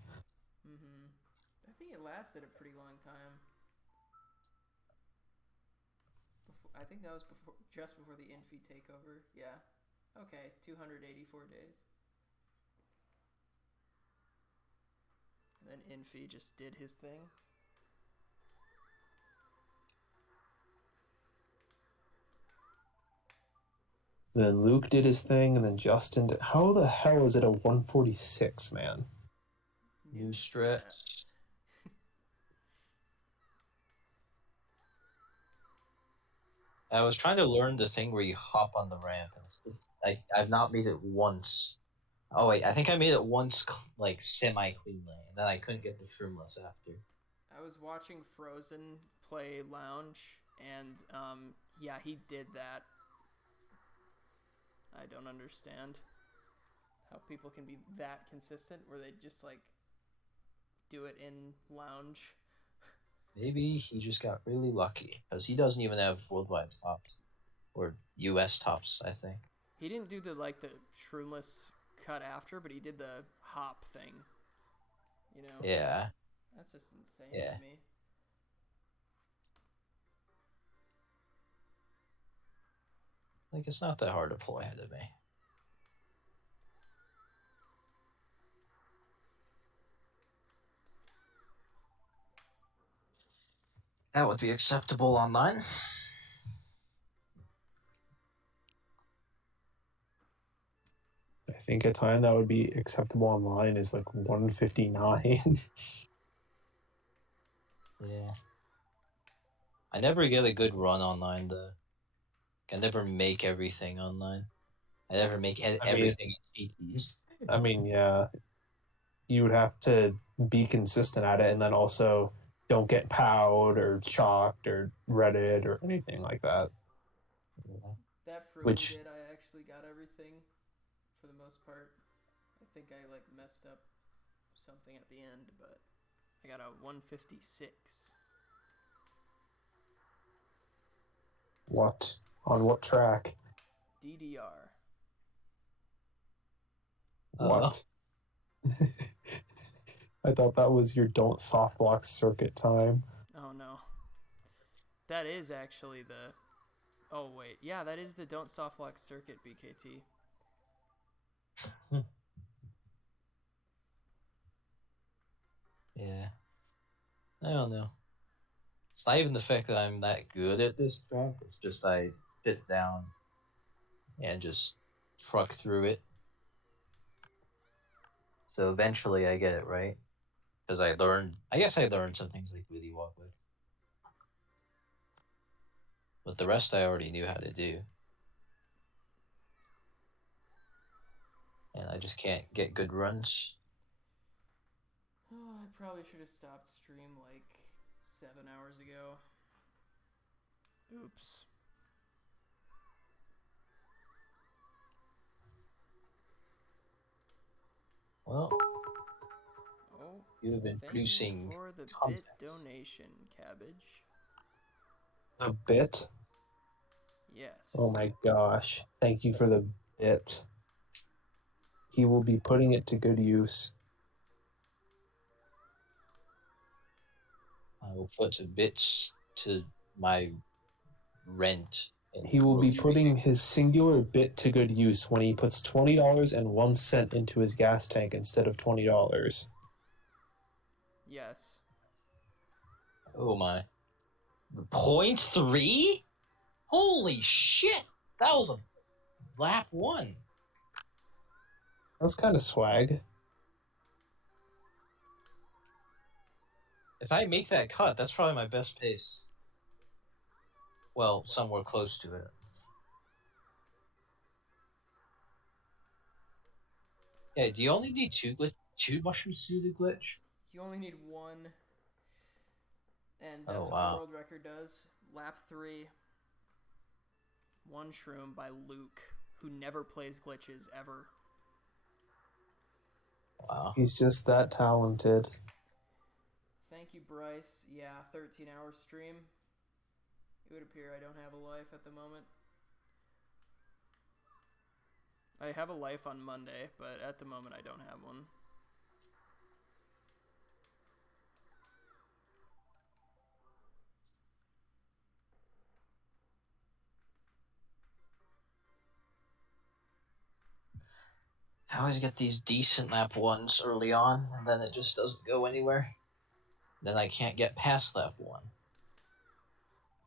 I think it lasted a pretty long time. I think that was just before the Infi takeover. Yeah. Okay, 284 days. And then Infi just did his thing. Then Luke did his thing, and then Justin did. How the hell is it a 146, man? New strats. I was trying to learn the thing where you hop on the ramp, and it's just, I've not made it once. Oh wait, I think I made it once, like semi-cleanly, and then I couldn't get the shroomless after. I was watching Frozen play Lounge, and yeah, he did that. I don't understand how people can be that consistent where they just like do it in Lounge. Maybe he just got really lucky, because he doesn't even have worldwide tops. Or US tops, I think. He didn't do the shroomless cut after, but he did the hop thing. You know? Yeah. That's just insane Yeah. to me. Like, it's not that hard to pull ahead of me. That would be acceptable online. I think a time that would be acceptable online is like 159. Yeah. I never get a good run online, though. I never make everything online. I never make everything in GTs. I mean, yeah, you would have to be consistent at it, and then also don't get powed or chalked or redded or anything like that. That Fruity Which- did, I actually got everything for the most part. I think I like messed up something at the end, but I got a 156. What? On what track? DDR. What? I thought that was your don't softlock circuit time. Oh no. That is actually the. Oh wait, yeah, that is the don't softlock circuit BKT. Yeah. I don't know. It's not even the fact that I'm that good at this track. It's just I sit down and just truck through it. So eventually I get it right. Because I guess I learned some things like Witty Walkway. But the rest I already knew how to do. And I just can't get good runs. Oh, I probably should have stopped stream like 7 hours ago. Oops. Well, Oh, you'd have been thank producing you for the content. bit donation, Cabbage. A bit? Yes. Oh my gosh. Thank you for the bit. He will be putting it to good use. I will put bits to my rent. And He will be grocery. putting his singular bit to good use when he puts $20.01 into his gas tank instead of $20. Yes. Oh my. 0.3? Holy shit! That was a lap one. That's kind of swag. If I make that cut, that's probably my best pace. Well, somewhere close to it. Yeah, do you only need two mushrooms to do the glitch? You only need one. And Oh, that's what wow. the world record does. Lap 3. One shroom by Luke, who never plays glitches ever. Wow. He's just that talented. Thank you, Bryce. Yeah, 13-hour stream. It would appear I don't have a life at the moment. I have a life on Monday, but at the moment I don't have one. I always get these decent lap ones early on, and then it just doesn't go anywhere. Then I can't get past lap one.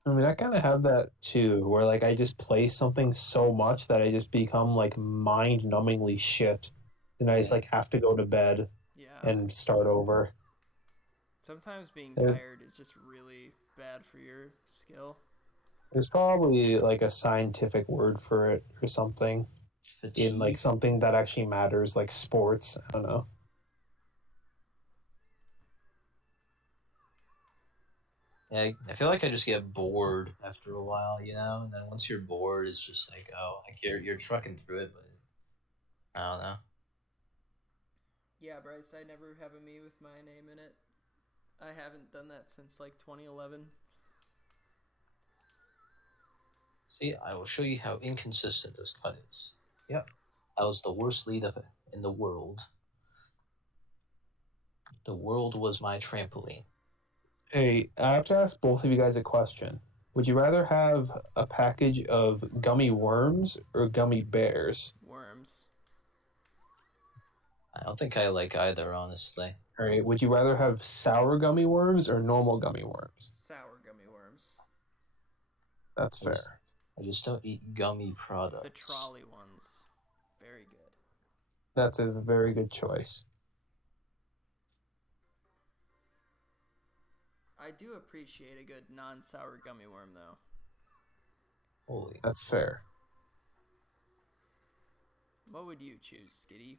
I mean, I kind of have that too, where like I just play something so much that I just become like mind-numbingly shit, and I just like have to go to bed Yeah. and start over. Sometimes being There's- tired is just really bad for your skill. There's probably like a scientific word for it or something Fatigue. in like something that actually matters, like sports. I don't know. Yeah, I feel like I just get bored after a while, you know. And then once you're bored, it's just like, oh, like you're trucking through it, but I don't know. Yeah, Bryce, I never have a me with my name in it. I haven't done that since like 2011. See, I will show you how inconsistent this cut is. Yep, that was the worst lead up in the world. The world was my trampoline. Hey, I have to ask both of you guys a question. Would you rather have a package of gummy worms or gummy bears? Worms. I don't think I like either, honestly. All right. Would you rather have sour gummy worms or normal gummy worms? Sour gummy worms. That's fair. I just don't eat gummy products. The trolley ones. Very good. That's a very good choice. I do appreciate a good non-sour gummy worm, though. Holy. That's fair. What would you choose, Skitty?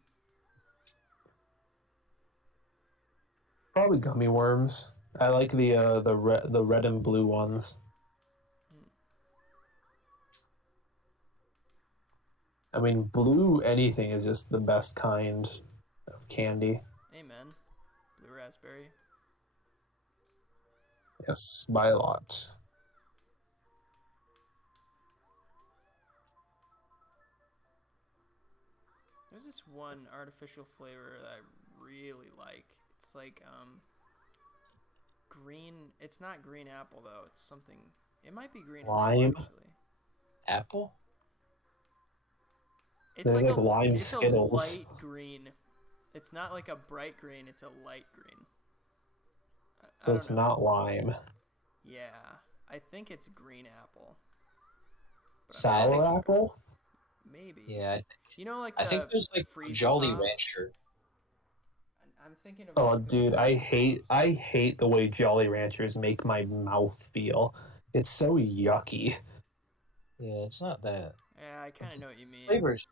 Probably gummy worms. I like the red and blue ones. I mean, blue anything is just the best kind of candy. Amen. Blue raspberry. Yes, by a lot. There's this one artificial flavor that I really like. It's like green. It's not green apple though. It's something. It might be green Lime? apple actually. Apple? It's There's like like lime it's Skittles. a light green. It's not like a bright green. It's a light green. I So don't it's know. not lime. Yeah, I think it's green apple. But Sour think- apple? maybe. Yeah, You know, like I think the there's like freeze Jolly pops? Rancher. I'm thinking of. Oh, like, the dude, Freeze Pops. I hate the way Jolly Ranchers make my mouth feel. It's so yucky. Yeah, it's not that. Yeah, I kind of know what you mean. Flavors.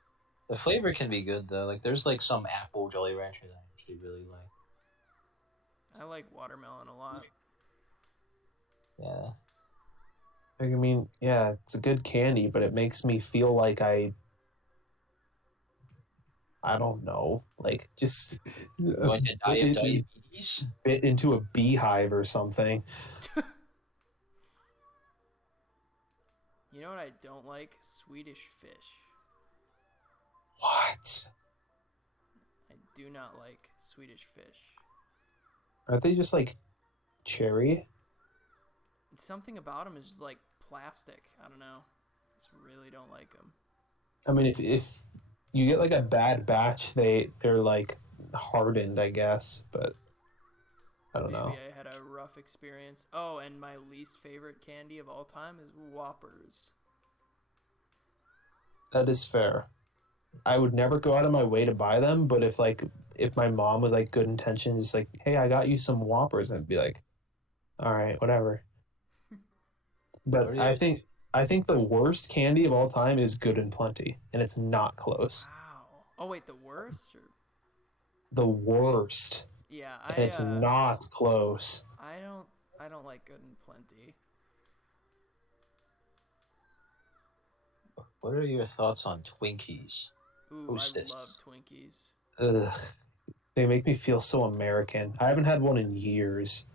The flavor can be good though. Like there's like some apple Jolly Rancher that I actually really like. I like watermelon a lot. Yeah. I mean, yeah, it's a good candy, but it makes me feel like I don't know, like just Going to die of diabetes? bit into a beehive or something. You know what I don't like? Swedish fish. What? I do not like Swedish fish. Aren't they just like cherry? Something about them is just like plastic. I don't know. Just really don't like them. I mean, if you get like a bad batch, they're like hardened, I guess, but I don't Maybe know. I had a rough experience. Oh, and my least favorite candy of all time is Whoppers. That is fair. I would never go out of my way to buy them, but if my mom was like good intentions, just like, hey, I got you some Whoppers, I'd be like, all right, whatever. But Oreos? I think the worst candy of all time is Good and Plenty, and it's not close. Wow. Oh wait, the worst? Or... The worst, Yeah, and it's not close. I don't like Good and Plenty. What are your thoughts on Twinkies? Ooh, Hostess. I love Twinkies. Ugh, they make me feel so American. I haven't had one in years.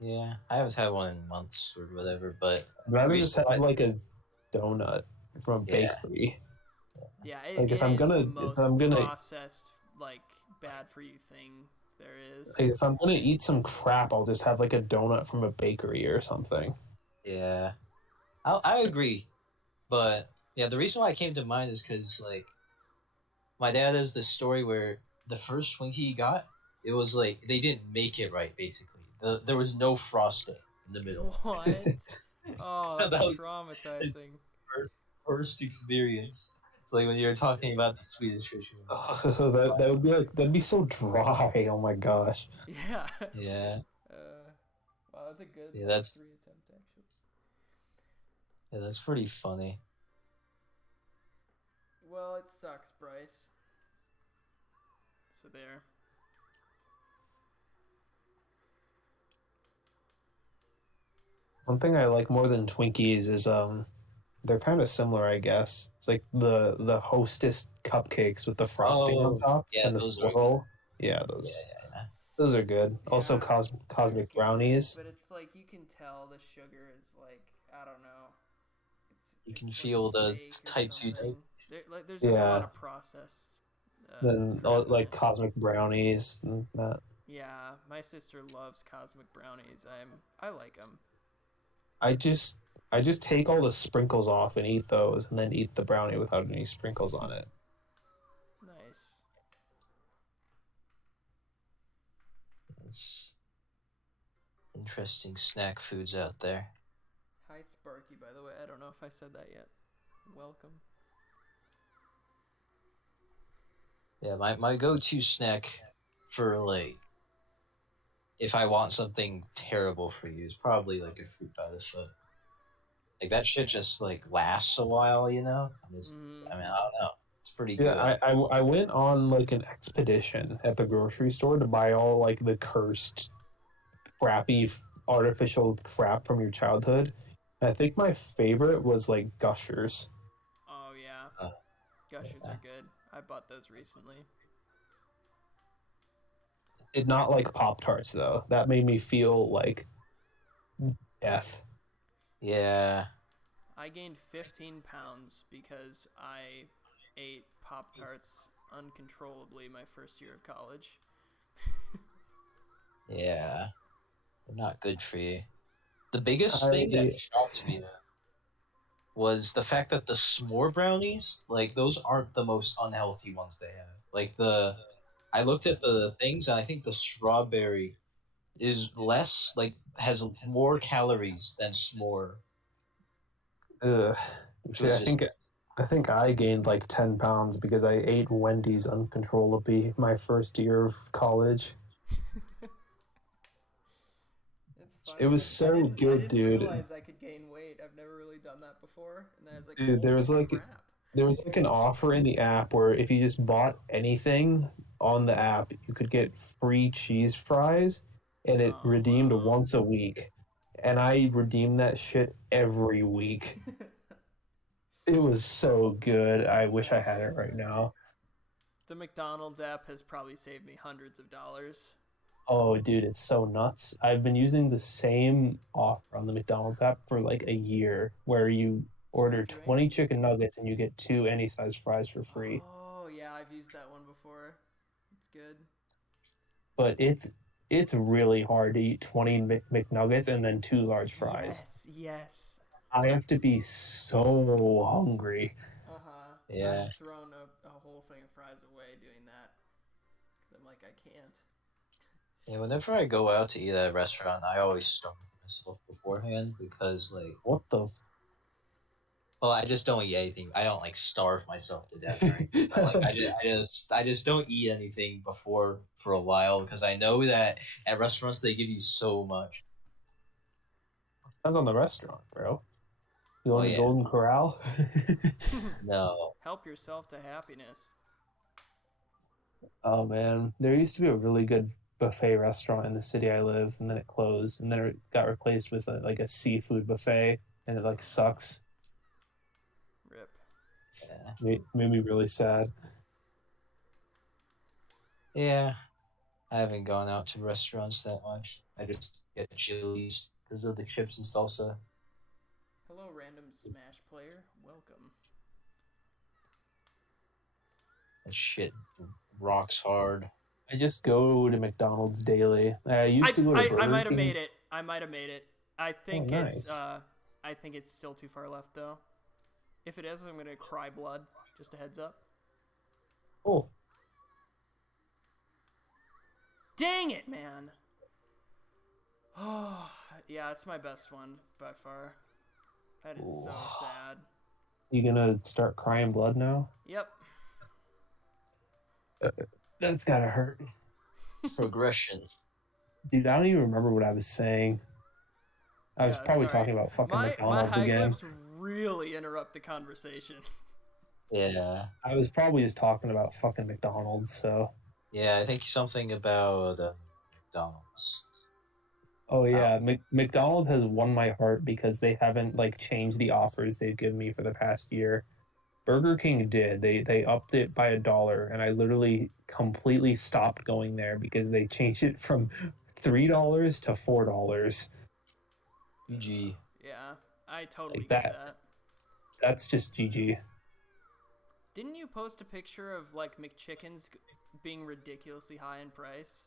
Yeah, I haven't had one in months or whatever, but I'd rather just Reason have why- like a donut from a Yeah. bakery. Yeah, Like, it if I'm is gonna- the if most I'm gonna- processed, like bad for you thing there is. Like, if I'm gonna eat some crap, I'll just have like a donut from a bakery or something. yeah, I agree. But yeah, the reason why it came to mind is because like my dad has this story where the first Twinkie he got, it was like they didn't make it right. Basically, there was no frosting in the middle. What? Oh, So that's that was- traumatizing. First experience. It's like when you're talking about the Swedish fish. That would be like that'd be so dry. Oh my gosh. Yeah. Yeah, Wow, that's a good Yeah, that's- 3 attempt actually. yeah, that's pretty funny. Well, it sucks, Bryce. So there. One thing I like more than Twinkies is they're kind of similar, I guess. It's like the Hostess cupcakes with the frosting on Oh, top yeah, and the those are swirl. Yeah, those Yeah, those are good. Also, Yeah, cosmic brownies. But it's like you can tell the sugar is like, I don't know. You can like, feel the fake or type 2 something. diabetes. There's just a lot Yeah. of processed. Then crap in like it. cosmic brownies and that. Yeah, my sister loves cosmic brownies. I like them. I just take all the sprinkles off and eat those, and then eat the brownie without any sprinkles on it. Nice. It's interesting snack foods out there. Hi, Sparky, by the way. I don't know if I said that yet. Welcome. Yeah, my go-to snack for like if I want something terrible for you is probably like a fruit by the foot. Like that shit just like lasts a while, you know? And it's, Mm, I mean, I don't know. It's pretty good. Yeah, I went on like an expedition at the grocery store to buy all like the cursed, crappy, artificial crap from your childhood. And I think my favorite was like Gushers. oh, yeah. Gushers are good. I bought those recently. Did not like Pop Tarts though. That made me feel like death. Yeah. I gained 15 pounds because I ate Pop Tarts uncontrollably my first year of college. Yeah. They're not good for you. The biggest I thing that shocked me though was the fact that the s'more brownies, like those aren't the most unhealthy ones they have. Like I looked at the things and I think the strawberry is less like has more calories than s'more, ugh. which See, was just I think I gained like 10 pounds because I ate Wendy's uncontrollably my first year of college. It's funny. It was I so didn't, I good, didn't dude. realize I could gain weight. I've never really done that before. And then I was like, Dude, holy crap. there was like an offer in the app where if you just bought anything on the app, you could get free cheese fries and it Oh, redeemed wow. once a week. And I redeemed that shit every week. It was so good. I wish I had it right now. The McDonald's app has probably saved me hundreds of dollars. Oh, dude, it's so nuts. I've been using the same offer on the McDonald's app for like a year where you order Free drink? 20 chicken nuggets and you get two any size fries for free. Oh, yeah, I've used that one before. It's good. But it's really hard to eat 20 McNuggets and then two large fries. Yes, yes. I have to be so hungry. Uh-huh. Yeah. I've thrown a whole thing of fries away doing that. Because I'm like, I can't. yeah. Whenever I go out to eat at a restaurant, I always starve myself beforehand because like, What the? well, I just don't eat anything. I don't like starve myself to death or anything. But, like I just don't eat anything before for a while because I know that at restaurants they give you so much. Depends on the restaurant, bro. You Oh want the yeah, Golden Corral? no, Help yourself to happiness. Oh man, there used to be a really good buffet restaurant in the city I live, and then it closed, and then it got replaced with like a seafood buffet, and it like sucks. Rip. yeah, Made me really sad. yeah. I haven't gone out to restaurants that much. I just get Chili's because of the chips and salsa. Hello, random Smash player. Welcome. That shit rocks hard. I just go to McDonald's daily. I used to go to I Burger might have King. made it. I might have made it. I think nice. I think it's still too far left though. If it is, I'm gonna cry blood. Just a heads up. Oh, Dang it, man. Oh, yeah, it's my best one by far. That is so sad. you gonna start crying blood now? Yep. That's gotta hurt, Progression. dude. I don't even remember what I was saying. I was Yeah, probably sorry. talking about fucking My McDonald's high again. clips really interrupt the conversation. Yeah, I was probably just talking about fucking McDonald's. So, yeah. I think something about McDonald's. oh yeah, McDonald's has won my heart because they haven't like changed the offers they've given me for the past year. Burger King did. They upped it by $1, and I literally completely stopped going there because they changed it from $3 to $4. PG. Yeah, I totally Like get that. that's just GG. Didn't you post a picture of like McChickens being ridiculously high in price?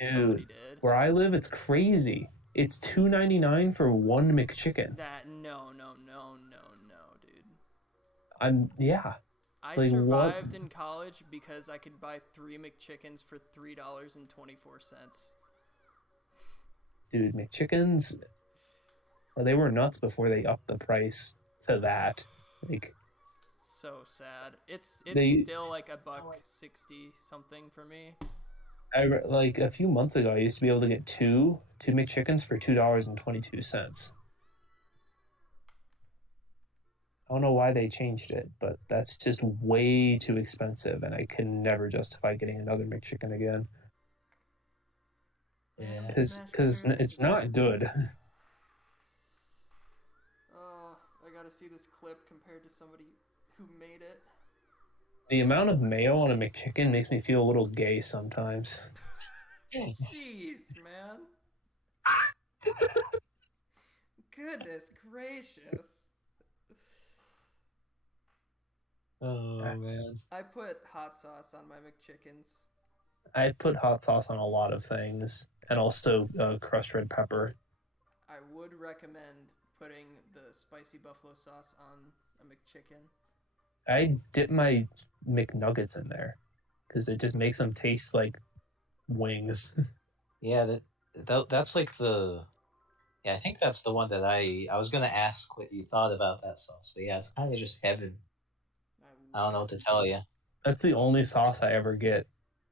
Somebody Dude, did. where I live, it's crazy. It's $2.99 for one McChicken. That no, dude. Yeah. I Like what? survived in college because I could buy 3 McChickens for $3.24. Dude, McChickens, well, they were nuts before they upped the price to that. Like So sad. It's they still like $1.60 something for me. like a few months ago, I used to be able to get two McChickens for $2.22. I don't know why they changed it, but that's just way too expensive, and I can never justify getting another McChicken again Yeah. because it's not good. Oh, I gotta see this clip compared to somebody who made it. The amount of mayo on a McChicken makes me feel a little gay sometimes. Jeez, man. Goodness gracious. Oh man. I put hot sauce on my McChickens. I put hot sauce on a lot of things, and also crushed red pepper. I would recommend putting the spicy buffalo sauce on a McChicken. I dip my McNuggets in there because it just makes them taste like wings. Yeah, that's like the yeah, I think that's the one that I was gonna ask what you thought about that sauce, but yeah, it's kind of just heaven. I don't know what to tell you. That's the only sauce I ever get.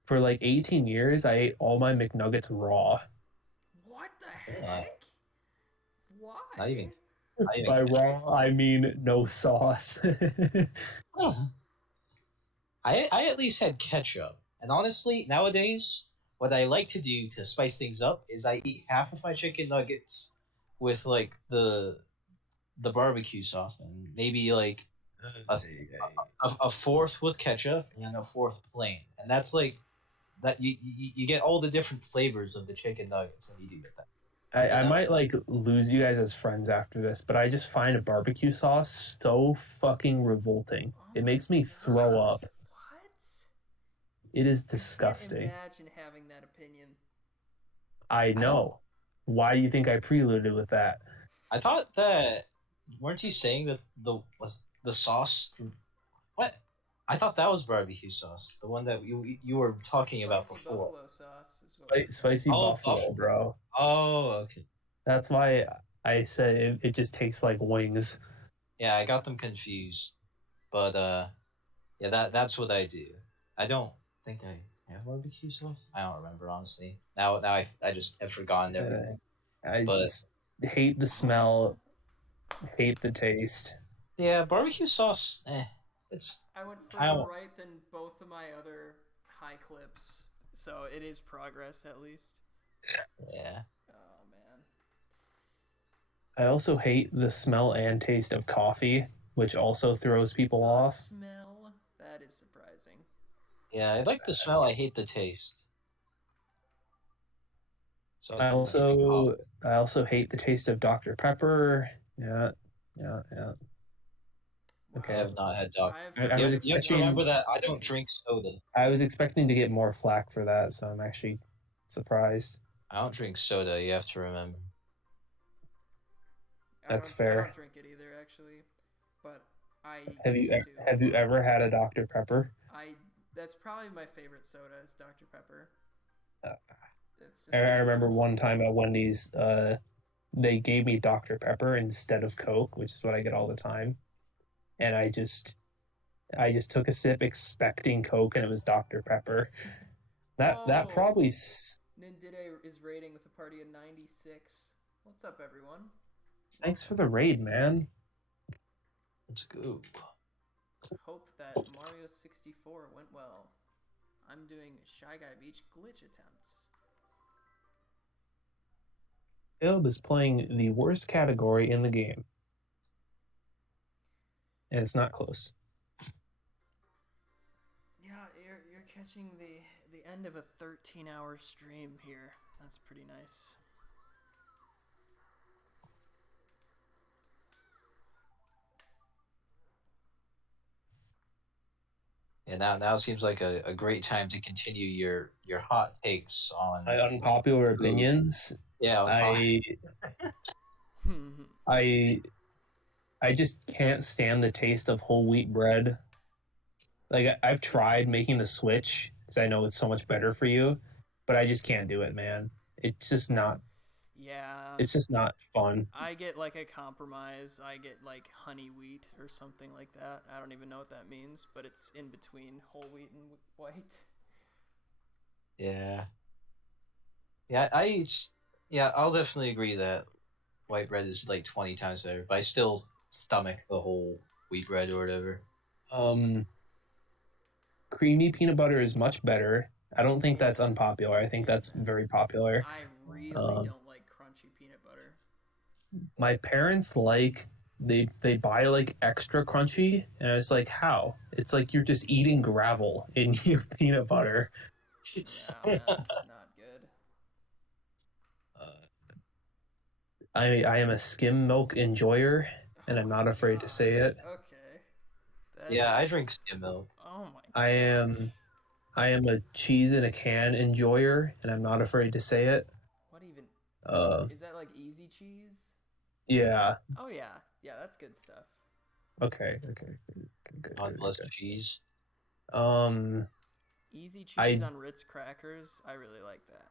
For like 18 years, I ate all my McNuggets raw. What the Uh, heck? Why? not even, not even. By raw, I mean no sauce. Huh. I at least had ketchup, and honestly, nowadays, what I like to do to spice things up is I eat half of my chicken nuggets with like the barbecue sauce, and maybe like a, a fourth with ketchup and a fourth plain, and that's like that you get all the different flavors of the chicken nuggets when you do get that. I You know? might like lose you guys as friends after this, but I just find a barbecue sauce so fucking revolting. Oh It my makes me throw God. up. What? It is I can't disgusting. imagine having that opinion. I I don't. know. Why do you think I preluded with that? I thought that weren't you saying that the was the sauce? What? I thought that was barbecue sauce, the one that you were talking about Spicy before. buffalo sauce is what we're talking Spicy Oh, buffalo, bro. Oh, okay. That's why I said it just tastes like wings. Yeah, I got them confused, but yeah, that's what I do. I don't think I have barbecue sauce. I don't remember honestly. Now I just have forgotten Uh, everything. I But just hate the smell, hate the taste. yeah, barbecue sauce. It's I went I further don't. right than both of my other high clips, so it is progress at least. Yeah. Oh man. I also hate the smell and taste of coffee, which also throws people The off. smell, that is surprising. Yeah, I like the smell. I hate the taste. So I don't drink coffee. also I also hate the taste of Dr. Pepper. Yeah, yeah, yeah. I Okay. Wow. have not had Doc. I've I heard was You have to remember expecting that some I don't drink things. soda. I was expecting to get more flack for that, so I'm actually surprised. I don't drink soda. You have to remember. That's I don't fair. drink it either actually, but I Have you used to. have you ever had a Dr. Pepper? I That's probably my favorite soda is Dr Pepper. Uh, It's I just remember one time at Wendy's, they gave me Dr. Pepper instead of Coke, which is what I get all the time, and I just took a sip expecting Coke, and it was Dr. Pepper. That Whoa. probably Nindide is rating with a party of 96. What's up, everyone? thanks for the raid, man. Let's go. Hope that Mario 64 went well. I'm doing Shy Guy Beach glitch attempts. Caleb is playing the worst category in the game, and it's not close. Yeah, you're catching the end of a 13-hour stream here. That's pretty nice. Yeah, now seems like a great time to continue your hot takes on My unpopular food. opinions. Yeah, I I I just can't stand the taste of whole wheat bread. Like I've tried making the switch because I know it's so much better for you, but I just can't do it, man. It's just not. Yeah, It's just not fun. I get like a compromise. I get like honey wheat or something like that. I don't even know what that means, but it's in between whole wheat and white. yeah, yeah. I'll definitely agree that white bread is like 20 times better, but I still stomach the whole wheat bread or whatever. Um, Creamy peanut butter is much better. I don't think that's unpopular. I think that's very popular. I really Um, don't like crunchy peanut butter. my parents like they buy like extra crunchy, and it's like how? It's like you're just eating gravel in your peanut butter. Yeah, man, not good. I am a skim milk enjoyer, and I'm Oh not my afraid to say gosh. it. Okay. That Yeah, I is- drink skim milk. Oh my I gosh. am I am a cheese in a can enjoyer, and I'm not afraid to say it. What even Uh, is that like easy cheese? yeah. Oh yeah. Yeah, that's good stuff. Okay. Okay. Good. God bless cheese. Um, Easy cheese I on Ritz crackers. I really like that.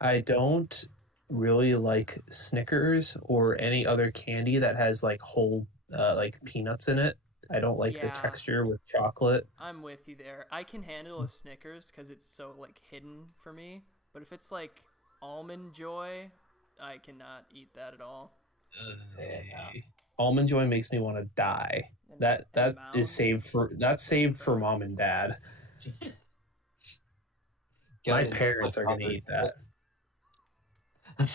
I don't really like Snickers or any other candy that has like whole like peanuts in it. I don't like the Yeah, texture with chocolate. I'm with you there. I can handle a Snickers because it's so like hidden for me. But if it's like almond joy, I cannot eat that at all. Yeah. Almond Joy makes me want to die. And That is saved Mounds. for mom and dad. My parents are gonna eat that.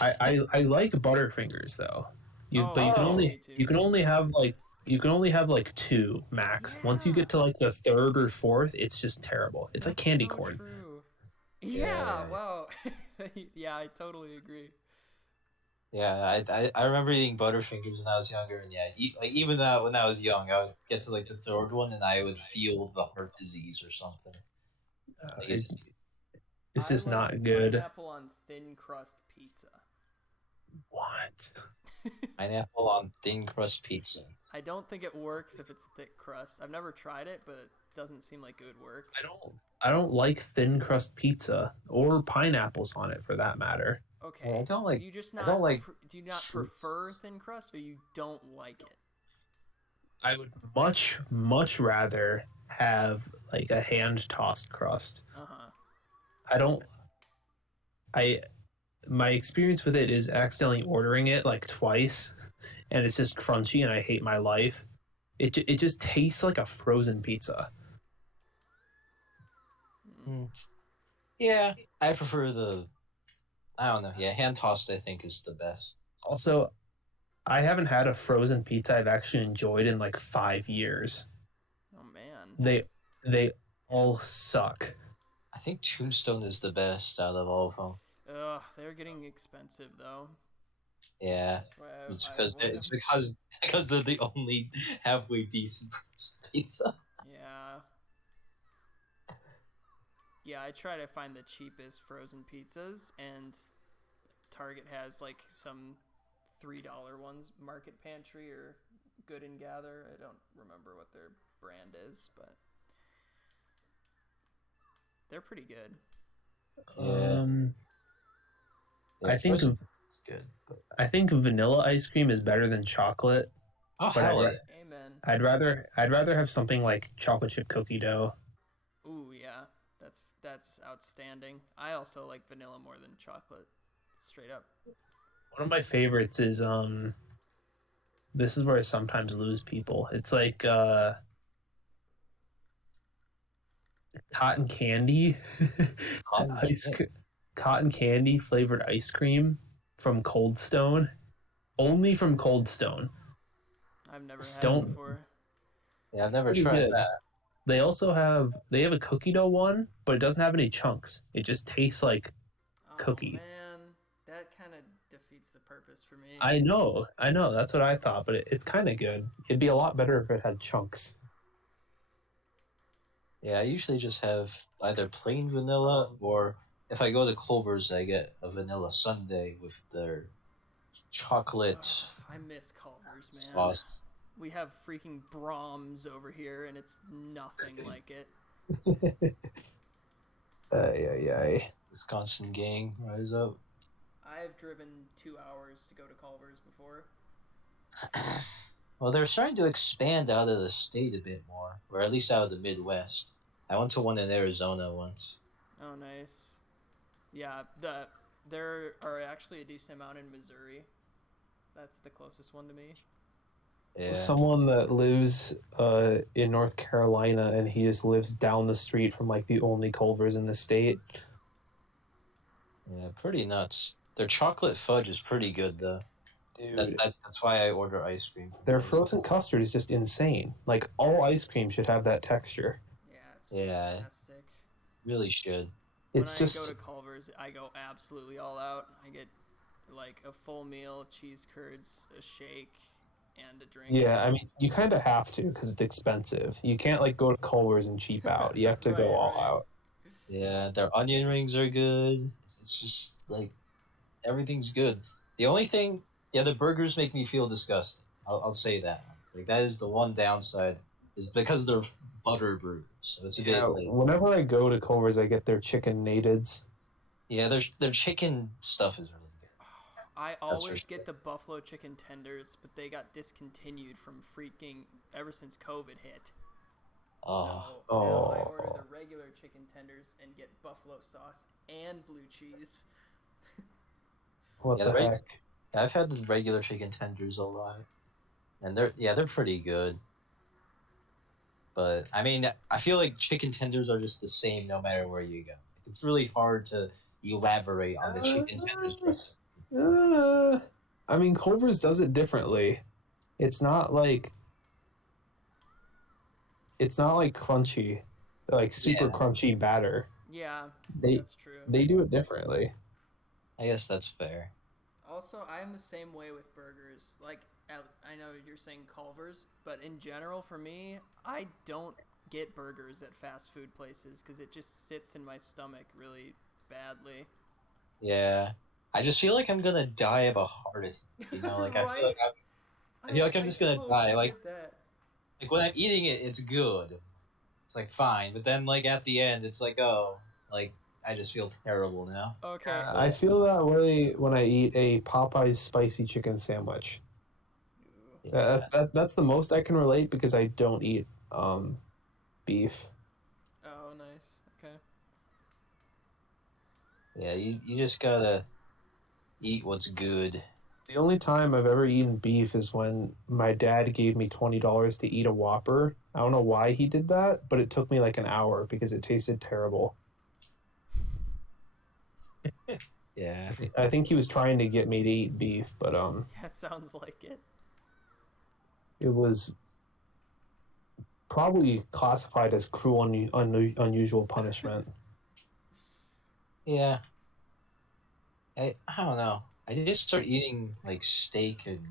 I like Butterfingers though. Oh, But me too. Me too. you can only have like two max. Once you Yeah, get to like the third or fourth, it's just terrible. It's like that's candy so corn. true. Yeah, Yeah. yeah. Wow. Yeah, I totally agree. Yeah, I remember eating Butterfingers when I was younger, and yeah, like even that when I was young, I would get to like the third one, and I would feel the heart disease or something. Like it just It's I just like not good. pineapple on thin crust pizza. What? pineapple on thin crust pizza. I don't think it works if it's thick crust. I've never tried it, but it doesn't seem like it would work. I don't like thin crust pizza or pineapples on it for that matter. Yeah, Okay. Do you just I don't not like do you not fruits. prefer thin crust or you don't like it? I would much rather have like a hand tossed crust. Uh-huh. I don't I my experience with it is accidentally ordering it like twice and it's just crunchy and I hate my life. It just tastes like a frozen pizza. Mm. Yeah, I prefer the. I don't know. Yeah, hand tossed I think is the best. Also, I haven't had a frozen pizza I've actually enjoyed in like 5 years. Oh man. They all suck. I think Tombstone is the best out of all of them. Ugh, they're getting expensive though. Yeah, That's why it's I because avoid it's them. because they're the only halfway decent pizza. Yeah. Yeah, I try to find the cheapest frozen pizzas, and Target has like some $3 ones, Market Pantry or Good and Gather. I don't remember what their brand is, but they're pretty good. Yeah, Um, yeah I think frozen is good. But... I think vanilla ice cream is better than chocolate, Oh but hell yeah! Amen. I'd rather have something like chocolate chip cookie dough. Ooh, yeah, that's outstanding. I also like vanilla more than chocolate, straight up. One of my favorites is this is where I sometimes lose people. It's like cotton candy, Cotton ice candy. cotton candy flavored ice cream from Cold Stone. Only from Cold Stone. I've never had it Don't before. Yeah, I've never pretty tried good. that. They have a cookie dough one, but it doesn't have any chunks. It just tastes like Oh cookie. man, that kind of defeats the purpose for me. I know. That's what I thought, but it's kind of good. It'd be a lot better if it had chunks. Yeah, I usually just have either plain vanilla or if I go to Culver's, I get a vanilla sundae with their chocolate Ugh, I miss Culver's, man. sauce. We have freaking Brahms over here, and it's nothing like it. Ay. Wisconsin gang, rise up. I've driven 2 hours to go to Culver's before. Well, they're starting to expand out of the state a bit more, or at least out of the Midwest. I went to one in Arizona once. Oh, nice. Yeah, there are actually a decent amount in Missouri. That's the closest one to me. Yeah, Someone that lives in North Carolina and he just lives down the street from like the only Culver's in the state. yeah, pretty nuts. Their chocolate fudge is pretty good though. Dude, That's why I order ice cream from their places. frozen custard is just insane. Like all ice cream should have that texture. Yeah, it's Yeah. fantastic. Really should. When It's I go just to Culver's, I go absolutely all out. I get like a full meal, cheese curds, a shake, and a drink. yeah. I mean, you kind of have to because it's expensive. You can't like go to Culver's and cheap out. You have to go Right, all right. out. Yeah, their onion rings are good. It's just like everything's good. The only thing, yeah, the burgers make me feel disgusting. I'll say that. Like that is the one downside, is because they're butter burgers. So it's a Yeah. bit like, Whenever I go to Culver's, I get their chicken natives. yeah, their chicken stuff is really good. I That's for always sure. get the buffalo chicken tenders, but they got discontinued from freaking ever since COVID hit. Oh, So now I order Oh. the regular chicken tenders and get buffalo sauce and blue cheese. What yeah, the heck? I've had the regular chicken tenders a lot, and they're pretty good. But I mean, I feel like chicken tenders are just the same no matter where you go. It's really hard to elaborate on the chicken tenders recipe. Uh, I mean, Culver's does it differently. It's not like it's not like crunchy, like super Yeah, crunchy batter. Yeah, They that's true. they do it differently. I guess that's fair. Also, I am the same way with burgers. Like, I know you're saying Culver's, but in general, for me, I don't get burgers at fast food places because it just sits in my stomach really badly. Yeah, I just feel like I'm gonna die of a heart attack. Like Right? I feel like I'm just gonna die. get that. Like when I'm eating it, it's good. It's like fine, but then like at the end, it's like oh, like I just feel terrible now. Okay. I feel that way when I eat a Popeye's spicy chicken sandwich. Yeah, That's the most I can relate because I don't eat beef. Oh, nice. Okay. yeah. You just gotta eat what's good. The only time I've ever eaten beef is when my dad gave me $20 to eat a Whopper. I don't know why he did that, but it took me like an hour because it tasted terrible. Yeah, I think he was trying to get me to eat beef, but Yeah, sounds like it. it was probably classified as cruel, unusual punishment. yeah. I don't know. I didn't start eating like steak and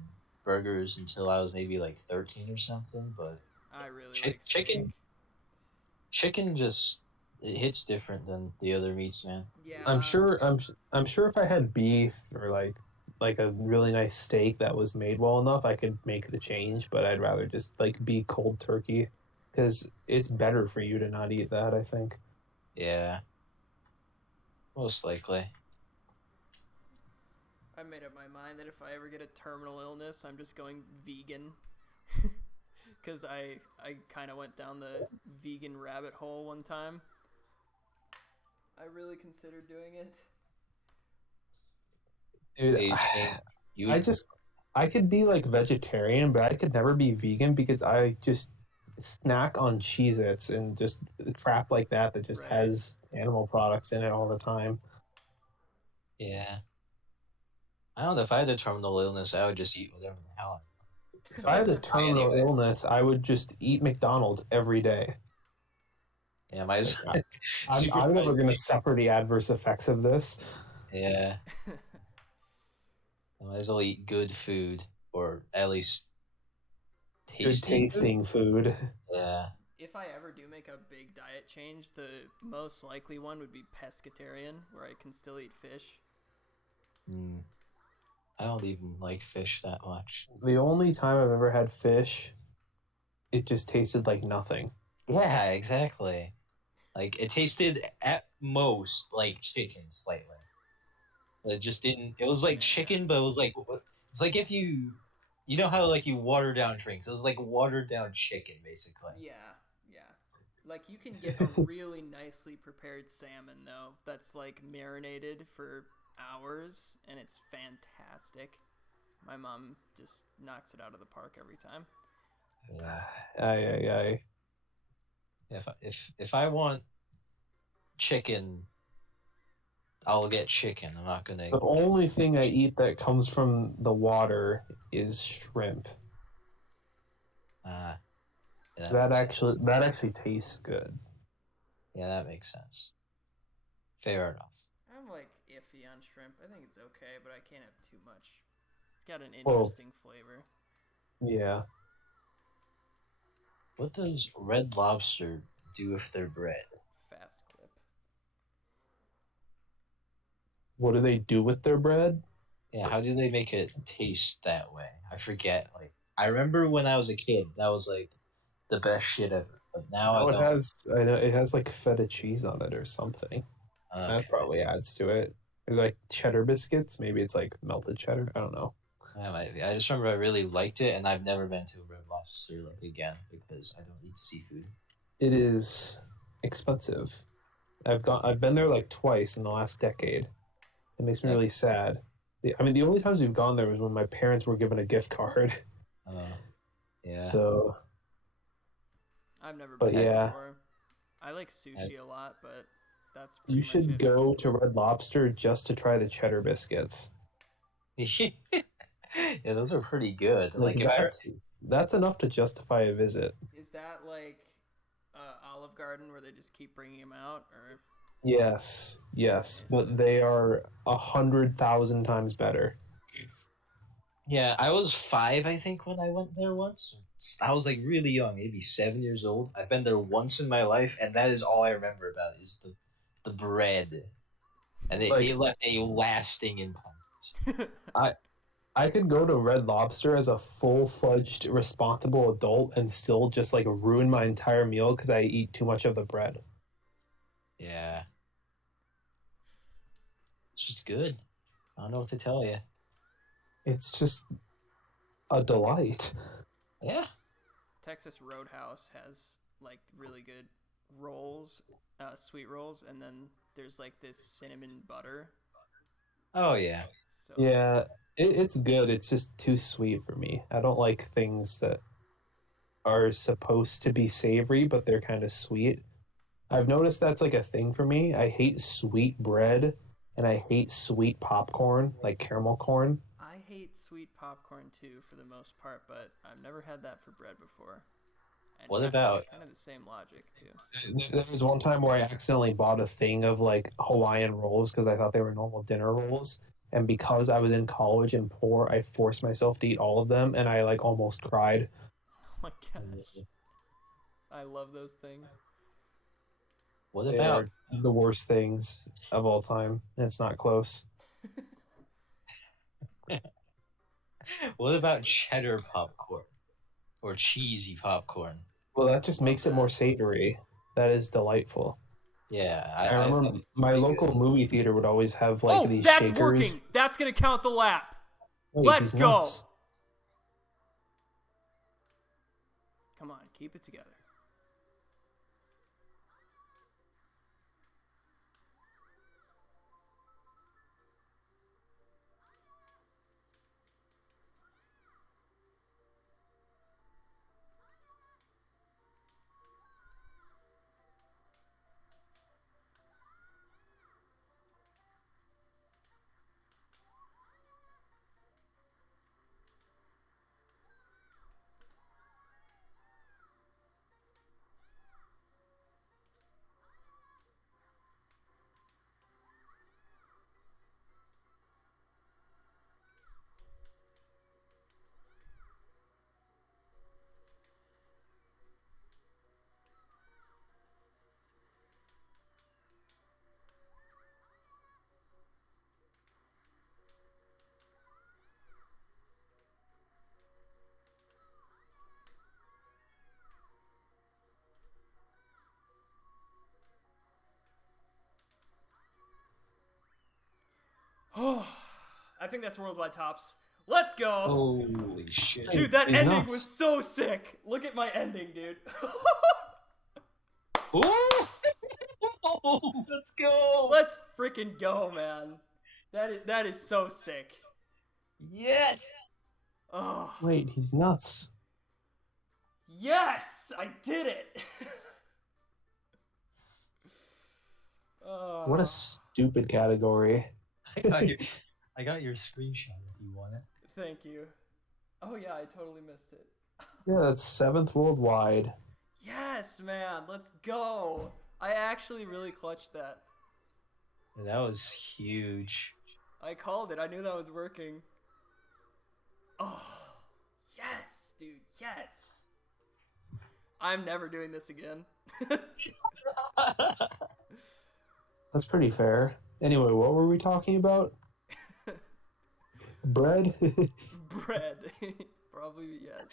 burgers until I was maybe like 13 or something. But I really chi- like steak. chicken, chicken just it hits different than the other meats, man. Yeah. I'm sure if I had beef or like a really nice steak that was made well enough, I could make the change. But I'd rather just like be cold turkey because it's better for you to not eat that. I think. Yeah, most likely. I made up my mind that if I ever get a terminal illness, I'm just going vegan. Because I kind of went down the vegan rabbit hole one time. I really considered doing it. Dude, Hey, Jane, you I would, just I could be like vegetarian, but I could never be vegan because I just snack on Cheez-Its and just crap like that just Right. has animal products in it all the time. yeah. I don't know if I had a terminal illness, I would just eat whatever the hell. If I had a terminal Anyway. illness, I would just eat McDonald's every day. Yeah, my Like, super I'm never nice. going to suffer the adverse effects of this. Yeah, I might as well eat good food or at least Good tasty food. tasting food. Yeah. If I ever do make a big diet change, the most likely one would be pescatarian, where I can still eat fish. Mm. I don't even like fish that much. The only time I've ever had fish, it just tasted like nothing. Yeah, exactly. Like it tasted at most like chicken slightly. It just didn't. It was like chicken, but it was like it's like if you know how like you water down drinks. It was like watered down chicken, basically. Yeah, yeah. Like you can get a really nicely prepared salmon though, that's like marinated for hours, and it's fantastic. My mom just knocks it out of the park every time. Yeah. I If I want chicken, I'll get chicken. I'm not gonna. The only thing I eat that comes from the water is shrimp. Yeah, That makes sense. actually tastes good. Yeah, that makes sense. Fair enough. I'm like iffy on shrimp. I think it's okay, but I can't have too much. It's got an Well- interesting flavor. Yeah. What does Red Lobster do with their bread? Fast clip. What do they do with their bread? Yeah, how do they make it taste that way? I forget. Like, I remember when I was a kid, that was like the best shit ever. But now I don't. I know it has like feta cheese on it or something. Okay. That probably adds to it. Like cheddar biscuits, maybe it's like melted cheddar. I don't know. That might be. I just remember I really liked it, and I've never been to a Red Lobster like again because I don't eat seafood. It is expensive. I've been there like twice in the last decade. It makes me Yeah. really sad. I mean, the only times we've gone there was when my parents were given a gift card. Yeah. So, I've never But been there yeah. before. I like sushi a lot, but that's pretty you much should it. go to Red Lobster just to try the cheddar biscuits. Yeah, those are pretty good. Like, if I That's enough to justify a visit. Is that like Olive Garden where they just keep bringing them out, or Yes, Nice. but they are 100,000 times better. Yeah, I was 5, I think, when I went there once. I was like really young, maybe 7 years old. I've been there once in my life, and that is all I remember about it, is the bread, and it left a lasting impact. I could go to Red Lobster as a full-fledged responsible adult and still just like ruin my entire meal because I eat too much of the bread. Yeah, it's just good. I don't know what to tell you. It's just a delight. Yeah, Texas Roadhouse has like really good rolls, sweet rolls, and then there's like this cinnamon butter. oh yeah. So Yeah, it's good. It's just too sweet for me. I don't like things that are supposed to be savory, but they're kind of sweet. I've noticed that's like a thing for me. I hate sweet bread and I hate sweet popcorn, like caramel corn. I hate sweet popcorn too for the most part, but I've never had that for bread before. And What kinda- about- kind of the same logic too? There was one time where I accidentally bought a thing of like Hawaiian rolls because I thought they were normal dinner rolls. And because I was in college and poor, I forced myself to eat all of them and I like almost cried. Oh my gosh, I love those things. What They about are the worst things of all time. And it's not close. what about cheddar popcorn or cheesy popcorn? Well, that just Love makes it more that. savory. That is delightful. Yeah, I remember my pretty local good. movie theater would always have like Oh, these that's shakers. working. That's gonna count the lap. Wait, Let's he's go. nuts. Come on, keep it together. Oh, I think that's worldwide tops. Let's go. Holy shit. Dude, that He's ending nuts. was so sick. Look at my ending, dude. Ooh! Let's go. Let's freaking go, man. That is so sick. Yes. Oh, Wait, he's nuts. yes, I did it. Oh. What a stupid category. I got your screenshot if you want it. Thank you. Oh yeah, I totally missed it. Yeah, that's 7th worldwide. Yes, man, let's go. I actually really clutched that. That was huge. I called it. I knew that was working. Oh, yes, dude, yes. I'm never doing this again. That's pretty fair. Anyway, what were we talking about? Bread? Bread. Probably yes.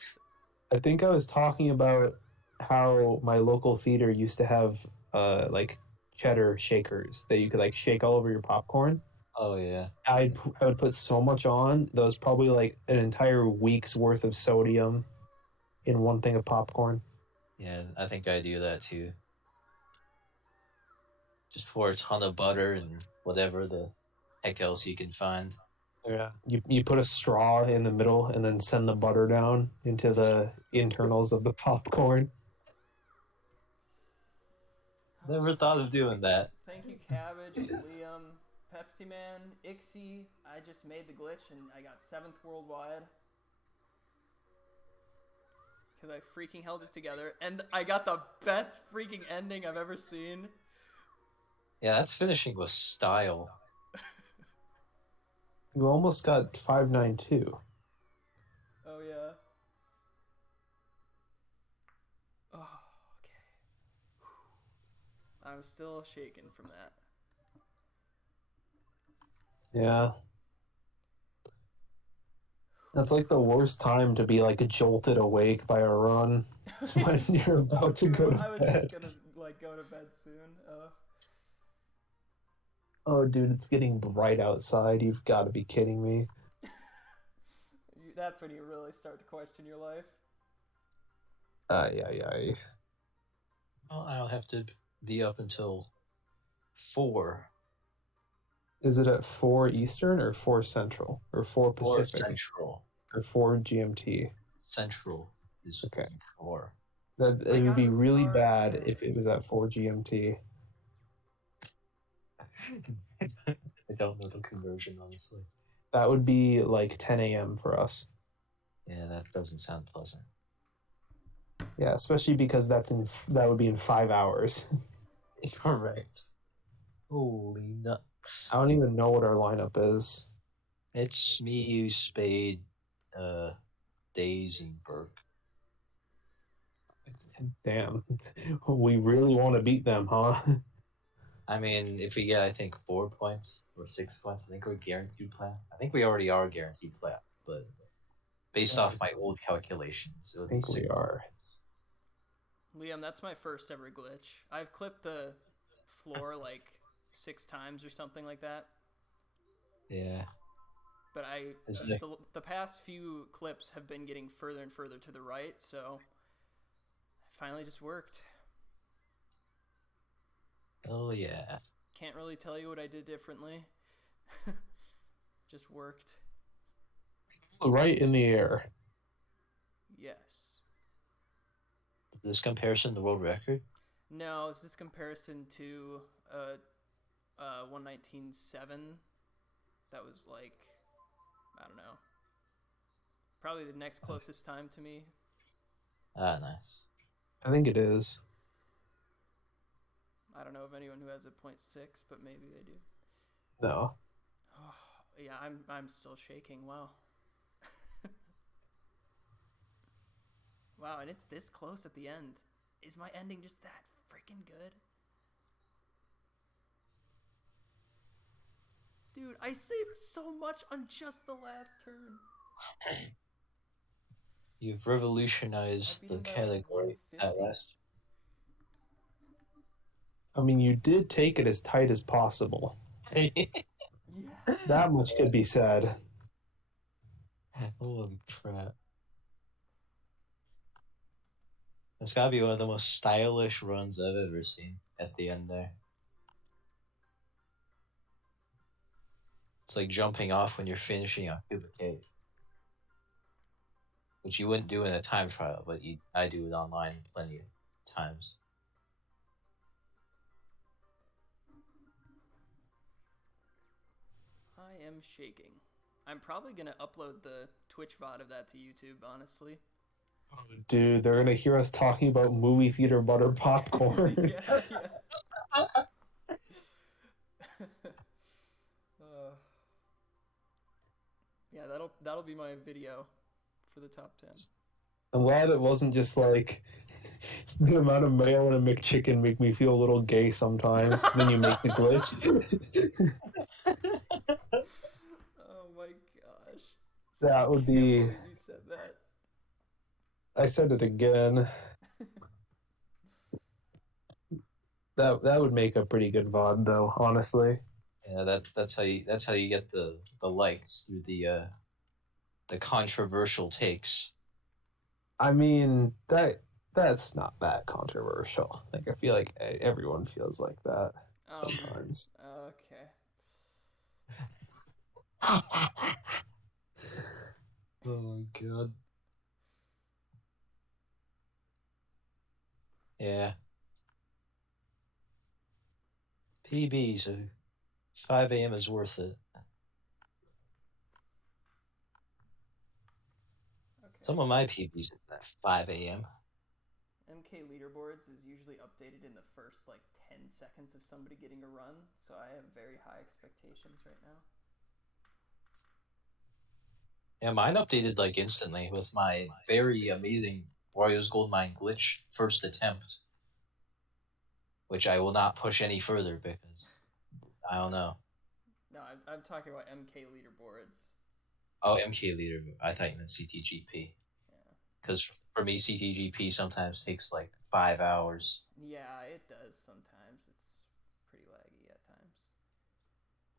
I think I was talking about how my local theater used to have like cheddar shakers that you could like shake all over your popcorn. Oh yeah. I would put so much on that was probably like an entire week's worth of sodium in one thing of popcorn. Yeah, I think I do that too. Just pour a ton of butter and whatever the heck else you can find. Yeah. You put a straw in the middle and then send the butter down into the internals of the popcorn. Never thought of doing that. Thank you, Cabbage, Liam, Pepsi Man, Ixie. I just made the glitch and I got 7th worldwide. Because I freaking held it together. And I got the best freaking ending I've ever seen. Yeah, that's finishing with style. You almost got 592. Oh, yeah. Oh, okay. I'm still shaking from that. Yeah. That's like the worst time to be like jolted awake by a run. It's when you're about to go I to was bed. just gonna like go to bed soon. Oh, dude, it's getting bright outside. You've got to be kidding me. That's when you really start to question your life. Ay. Well, I'll have to be up until 4. Is it at 4 Eastern or 4 Central? Or 4 4 Pacific? Central. Or 4 GMT? Central is Okay. 4. That I it would got be it at really RSA. bad if it was at 4 GMT. I don't know the conversion, honestly. That would be like 10 a.m. for us. Yeah, that doesn't sound pleasant. Yeah, especially because that would be in 5 hours. Correct. Holy nuts. I don't even know what our lineup is. It's me, you, Spade, Days, and Burke. Damn. We really want to beat them, huh? I mean, if we get, I think, 4 points or 6 points, I think we're guaranteed playoff. I think we already are guaranteed playoff, but based off my old calculations, it I would be think 6 we are. Liam, that's my first ever glitch. I've clipped the floor like 6 times or something like that. Yeah. But the past few clips have been getting further and further to the right, so it finally just worked. Oh, yeah. Can't really tell you what I did differently. Just worked. Right in the air. Yes. This comparison, the world record? No, it's this comparison to 119.7. That was like, I don't know. Probably the next closest time to me. Ah, nice. I think it is. I don't know of anyone who has a 0.6, but maybe they do. No. Oh, yeah, I'm still shaking. Wow. Wow, and it's this close at the end. Is my ending just that freaking good? Dude, I saved so much on just the last turn. You've revolutionized the category at last. I mean, you did take it as tight as possible. Yeah. That much could be said. Holy crap. That's gotta be one of the most stylish runs I've ever seen at the end there. It's like jumping off when you're finishing a cubic cave. Which you wouldn't do in a time trial, but I do it online plenty of times. I am shaking. I'm probably gonna upload the Twitch VOD of that to YouTube, honestly. Dude, they're gonna hear us talking about movie theater butter popcorn. Yeah, yeah. uh, yeah, that'll be my video for the top 10. I'm glad it wasn't just like the amount of mayo in a McChicken make me feel a little gay sometimes. Then you make the glitch. Oh my gosh. That would Can't be. believe you said that. I said it again. That would make a pretty good VOD though, honestly. Yeah, that's how you get the likes through the controversial takes. I mean that's not that controversial. Like I feel like everyone feels like that sometimes. Okay. Oh my god. Yeah. PB, so 5 a.m. is worth it. Okay. Some of my PBs at 5 a.m. MK leaderboards is usually updated in the first like 10 seconds of somebody getting a run, so I have very high expectations right now. Yeah, mine updated like instantly with my very amazing Wario's Goldmine glitch first attempt, which I will not push any further because I don't know. No, I'm talking about MK leaderboards. Oh, MK leader. I thought you meant CTGP. Yeah. Because for me, CTGP sometimes takes like 5 hours. Yeah, it does sometimes. It's pretty laggy at times.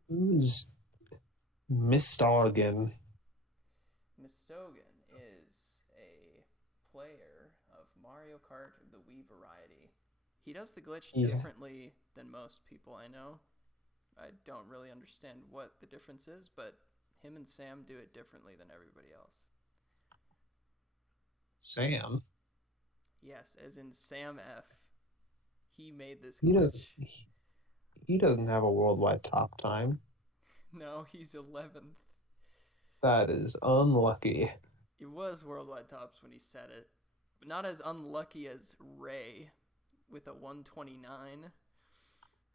Who's Miss Doggan? Mistogan is a player of Mario Kart, the Wii variety. He does the glitch Yeah. differently than most people I know. I don't really understand what the difference is, but him and Sam do it differently than everybody else. Sam. Yes, as in Sam F. He made this He glitch. doesn't. He doesn't have a worldwide top time. No, he's 11th. That is unlucky. It was worldwide tops when he said it, but not as unlucky as Ray with a 129.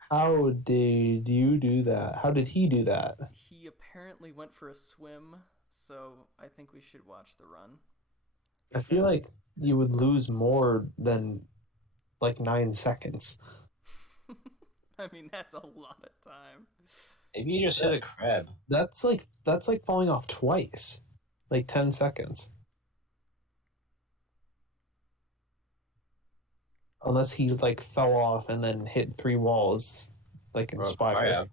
How did you do that? How did he do that? He apparently went for a swim, so I think we should watch the run. I feel like you would lose more than like 9 seconds. I mean, that's a lot of time. Maybe you just hit a crab. That's like falling off twice. Like 10 seconds. Unless he like fell off and then hit 3 walls like Or a Inspire. crab.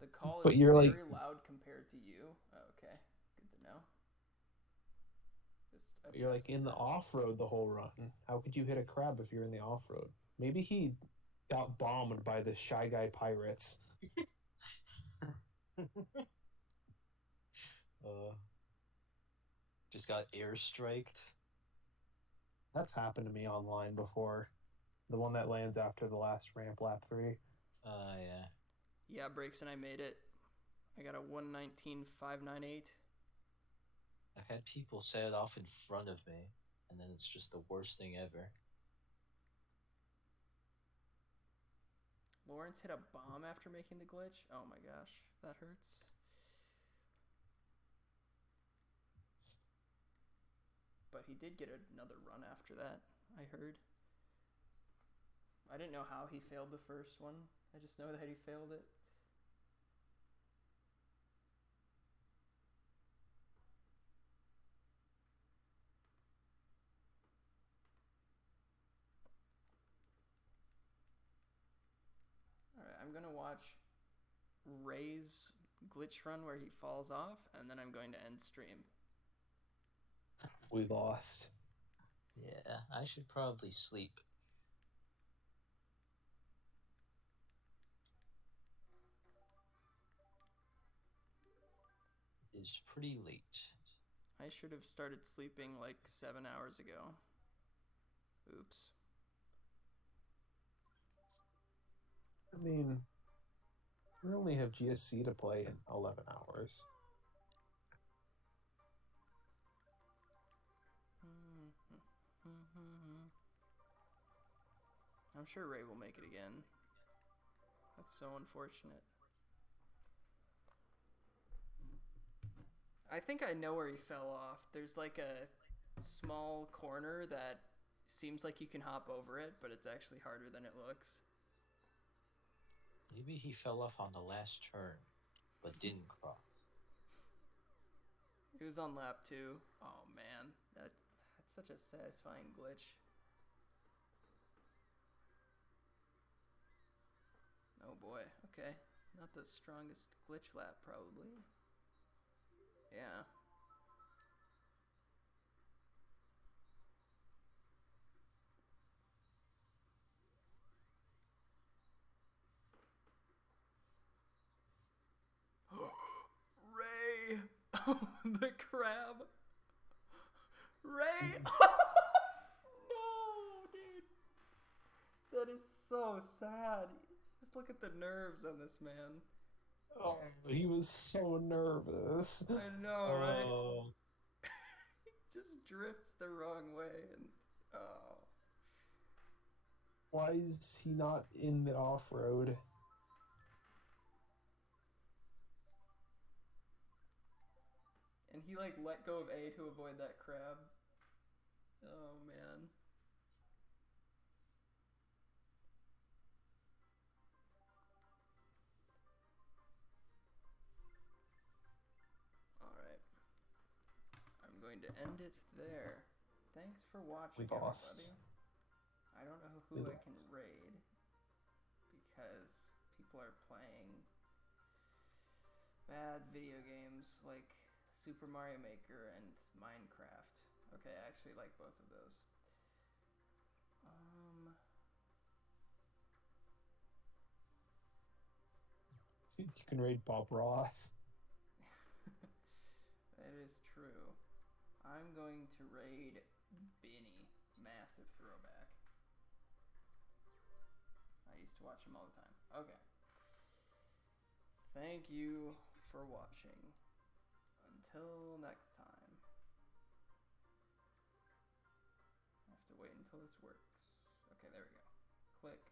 The call But is you're very like- loud compared to you. Okay, good to know. Just You're like adjusting in the that. off-road the whole run. How could you hit a crab if you're in the off-road? Maybe he got bombed by the Shy Guy pirates. Just got airstriked. That's happened to me online before. The one that lands after the last ramp lap 3. Yeah. Yeah, Breaks and I made it. I got a 119.598. I've had people set it off in front of me, and then it's just the worst thing ever. Lawrence hit a bomb after making the glitch. Oh my gosh, that hurts. But he did get another run after that, I heard. I didn't know how he failed the first one. I just know that he failed it. Alright, I'm gonna watch Ray's glitch run where he falls off, and then I'm going to end stream. We lost. Yeah, I should probably sleep. It's pretty late. I should have started sleeping like 7 hours ago. Oops. I mean, We only have GSC to play in 11 hours. I'm sure Ray will make it again. That's so unfortunate. I think I know where he fell off. There's like a small corner that seems like you can hop over it, but it's actually harder than it looks. Maybe he fell off on the last turn, but didn't cross. It was on lap 2. Oh man, that's such a satisfying glitch. Oh boy, okay. Not the strongest glitch lap, probably. Yeah. Ray! The crab! Ray! No, dude! That is so sad. Just look at the nerves on this man. Oh, he was so nervous. I know, right? Oh, He just drifts the wrong way and oh. Why is he not in the off-road? And he like let go of A to avoid that crab. Oh man. Alright. I'm going to end it there. Thanks for watching, We lost. everybody. I don't know who We I can lost. raid because people are playing bad video games like Super Mario Maker and Minecraft. Okay, I actually like both of those. You can raid Bob Ross. That is true. I'm going to raid Benny. Massive throwback. I used to watch him all the time. Okay. Thank you for watching. Until next time. I have to wait until this works. Okay, there we go. Click.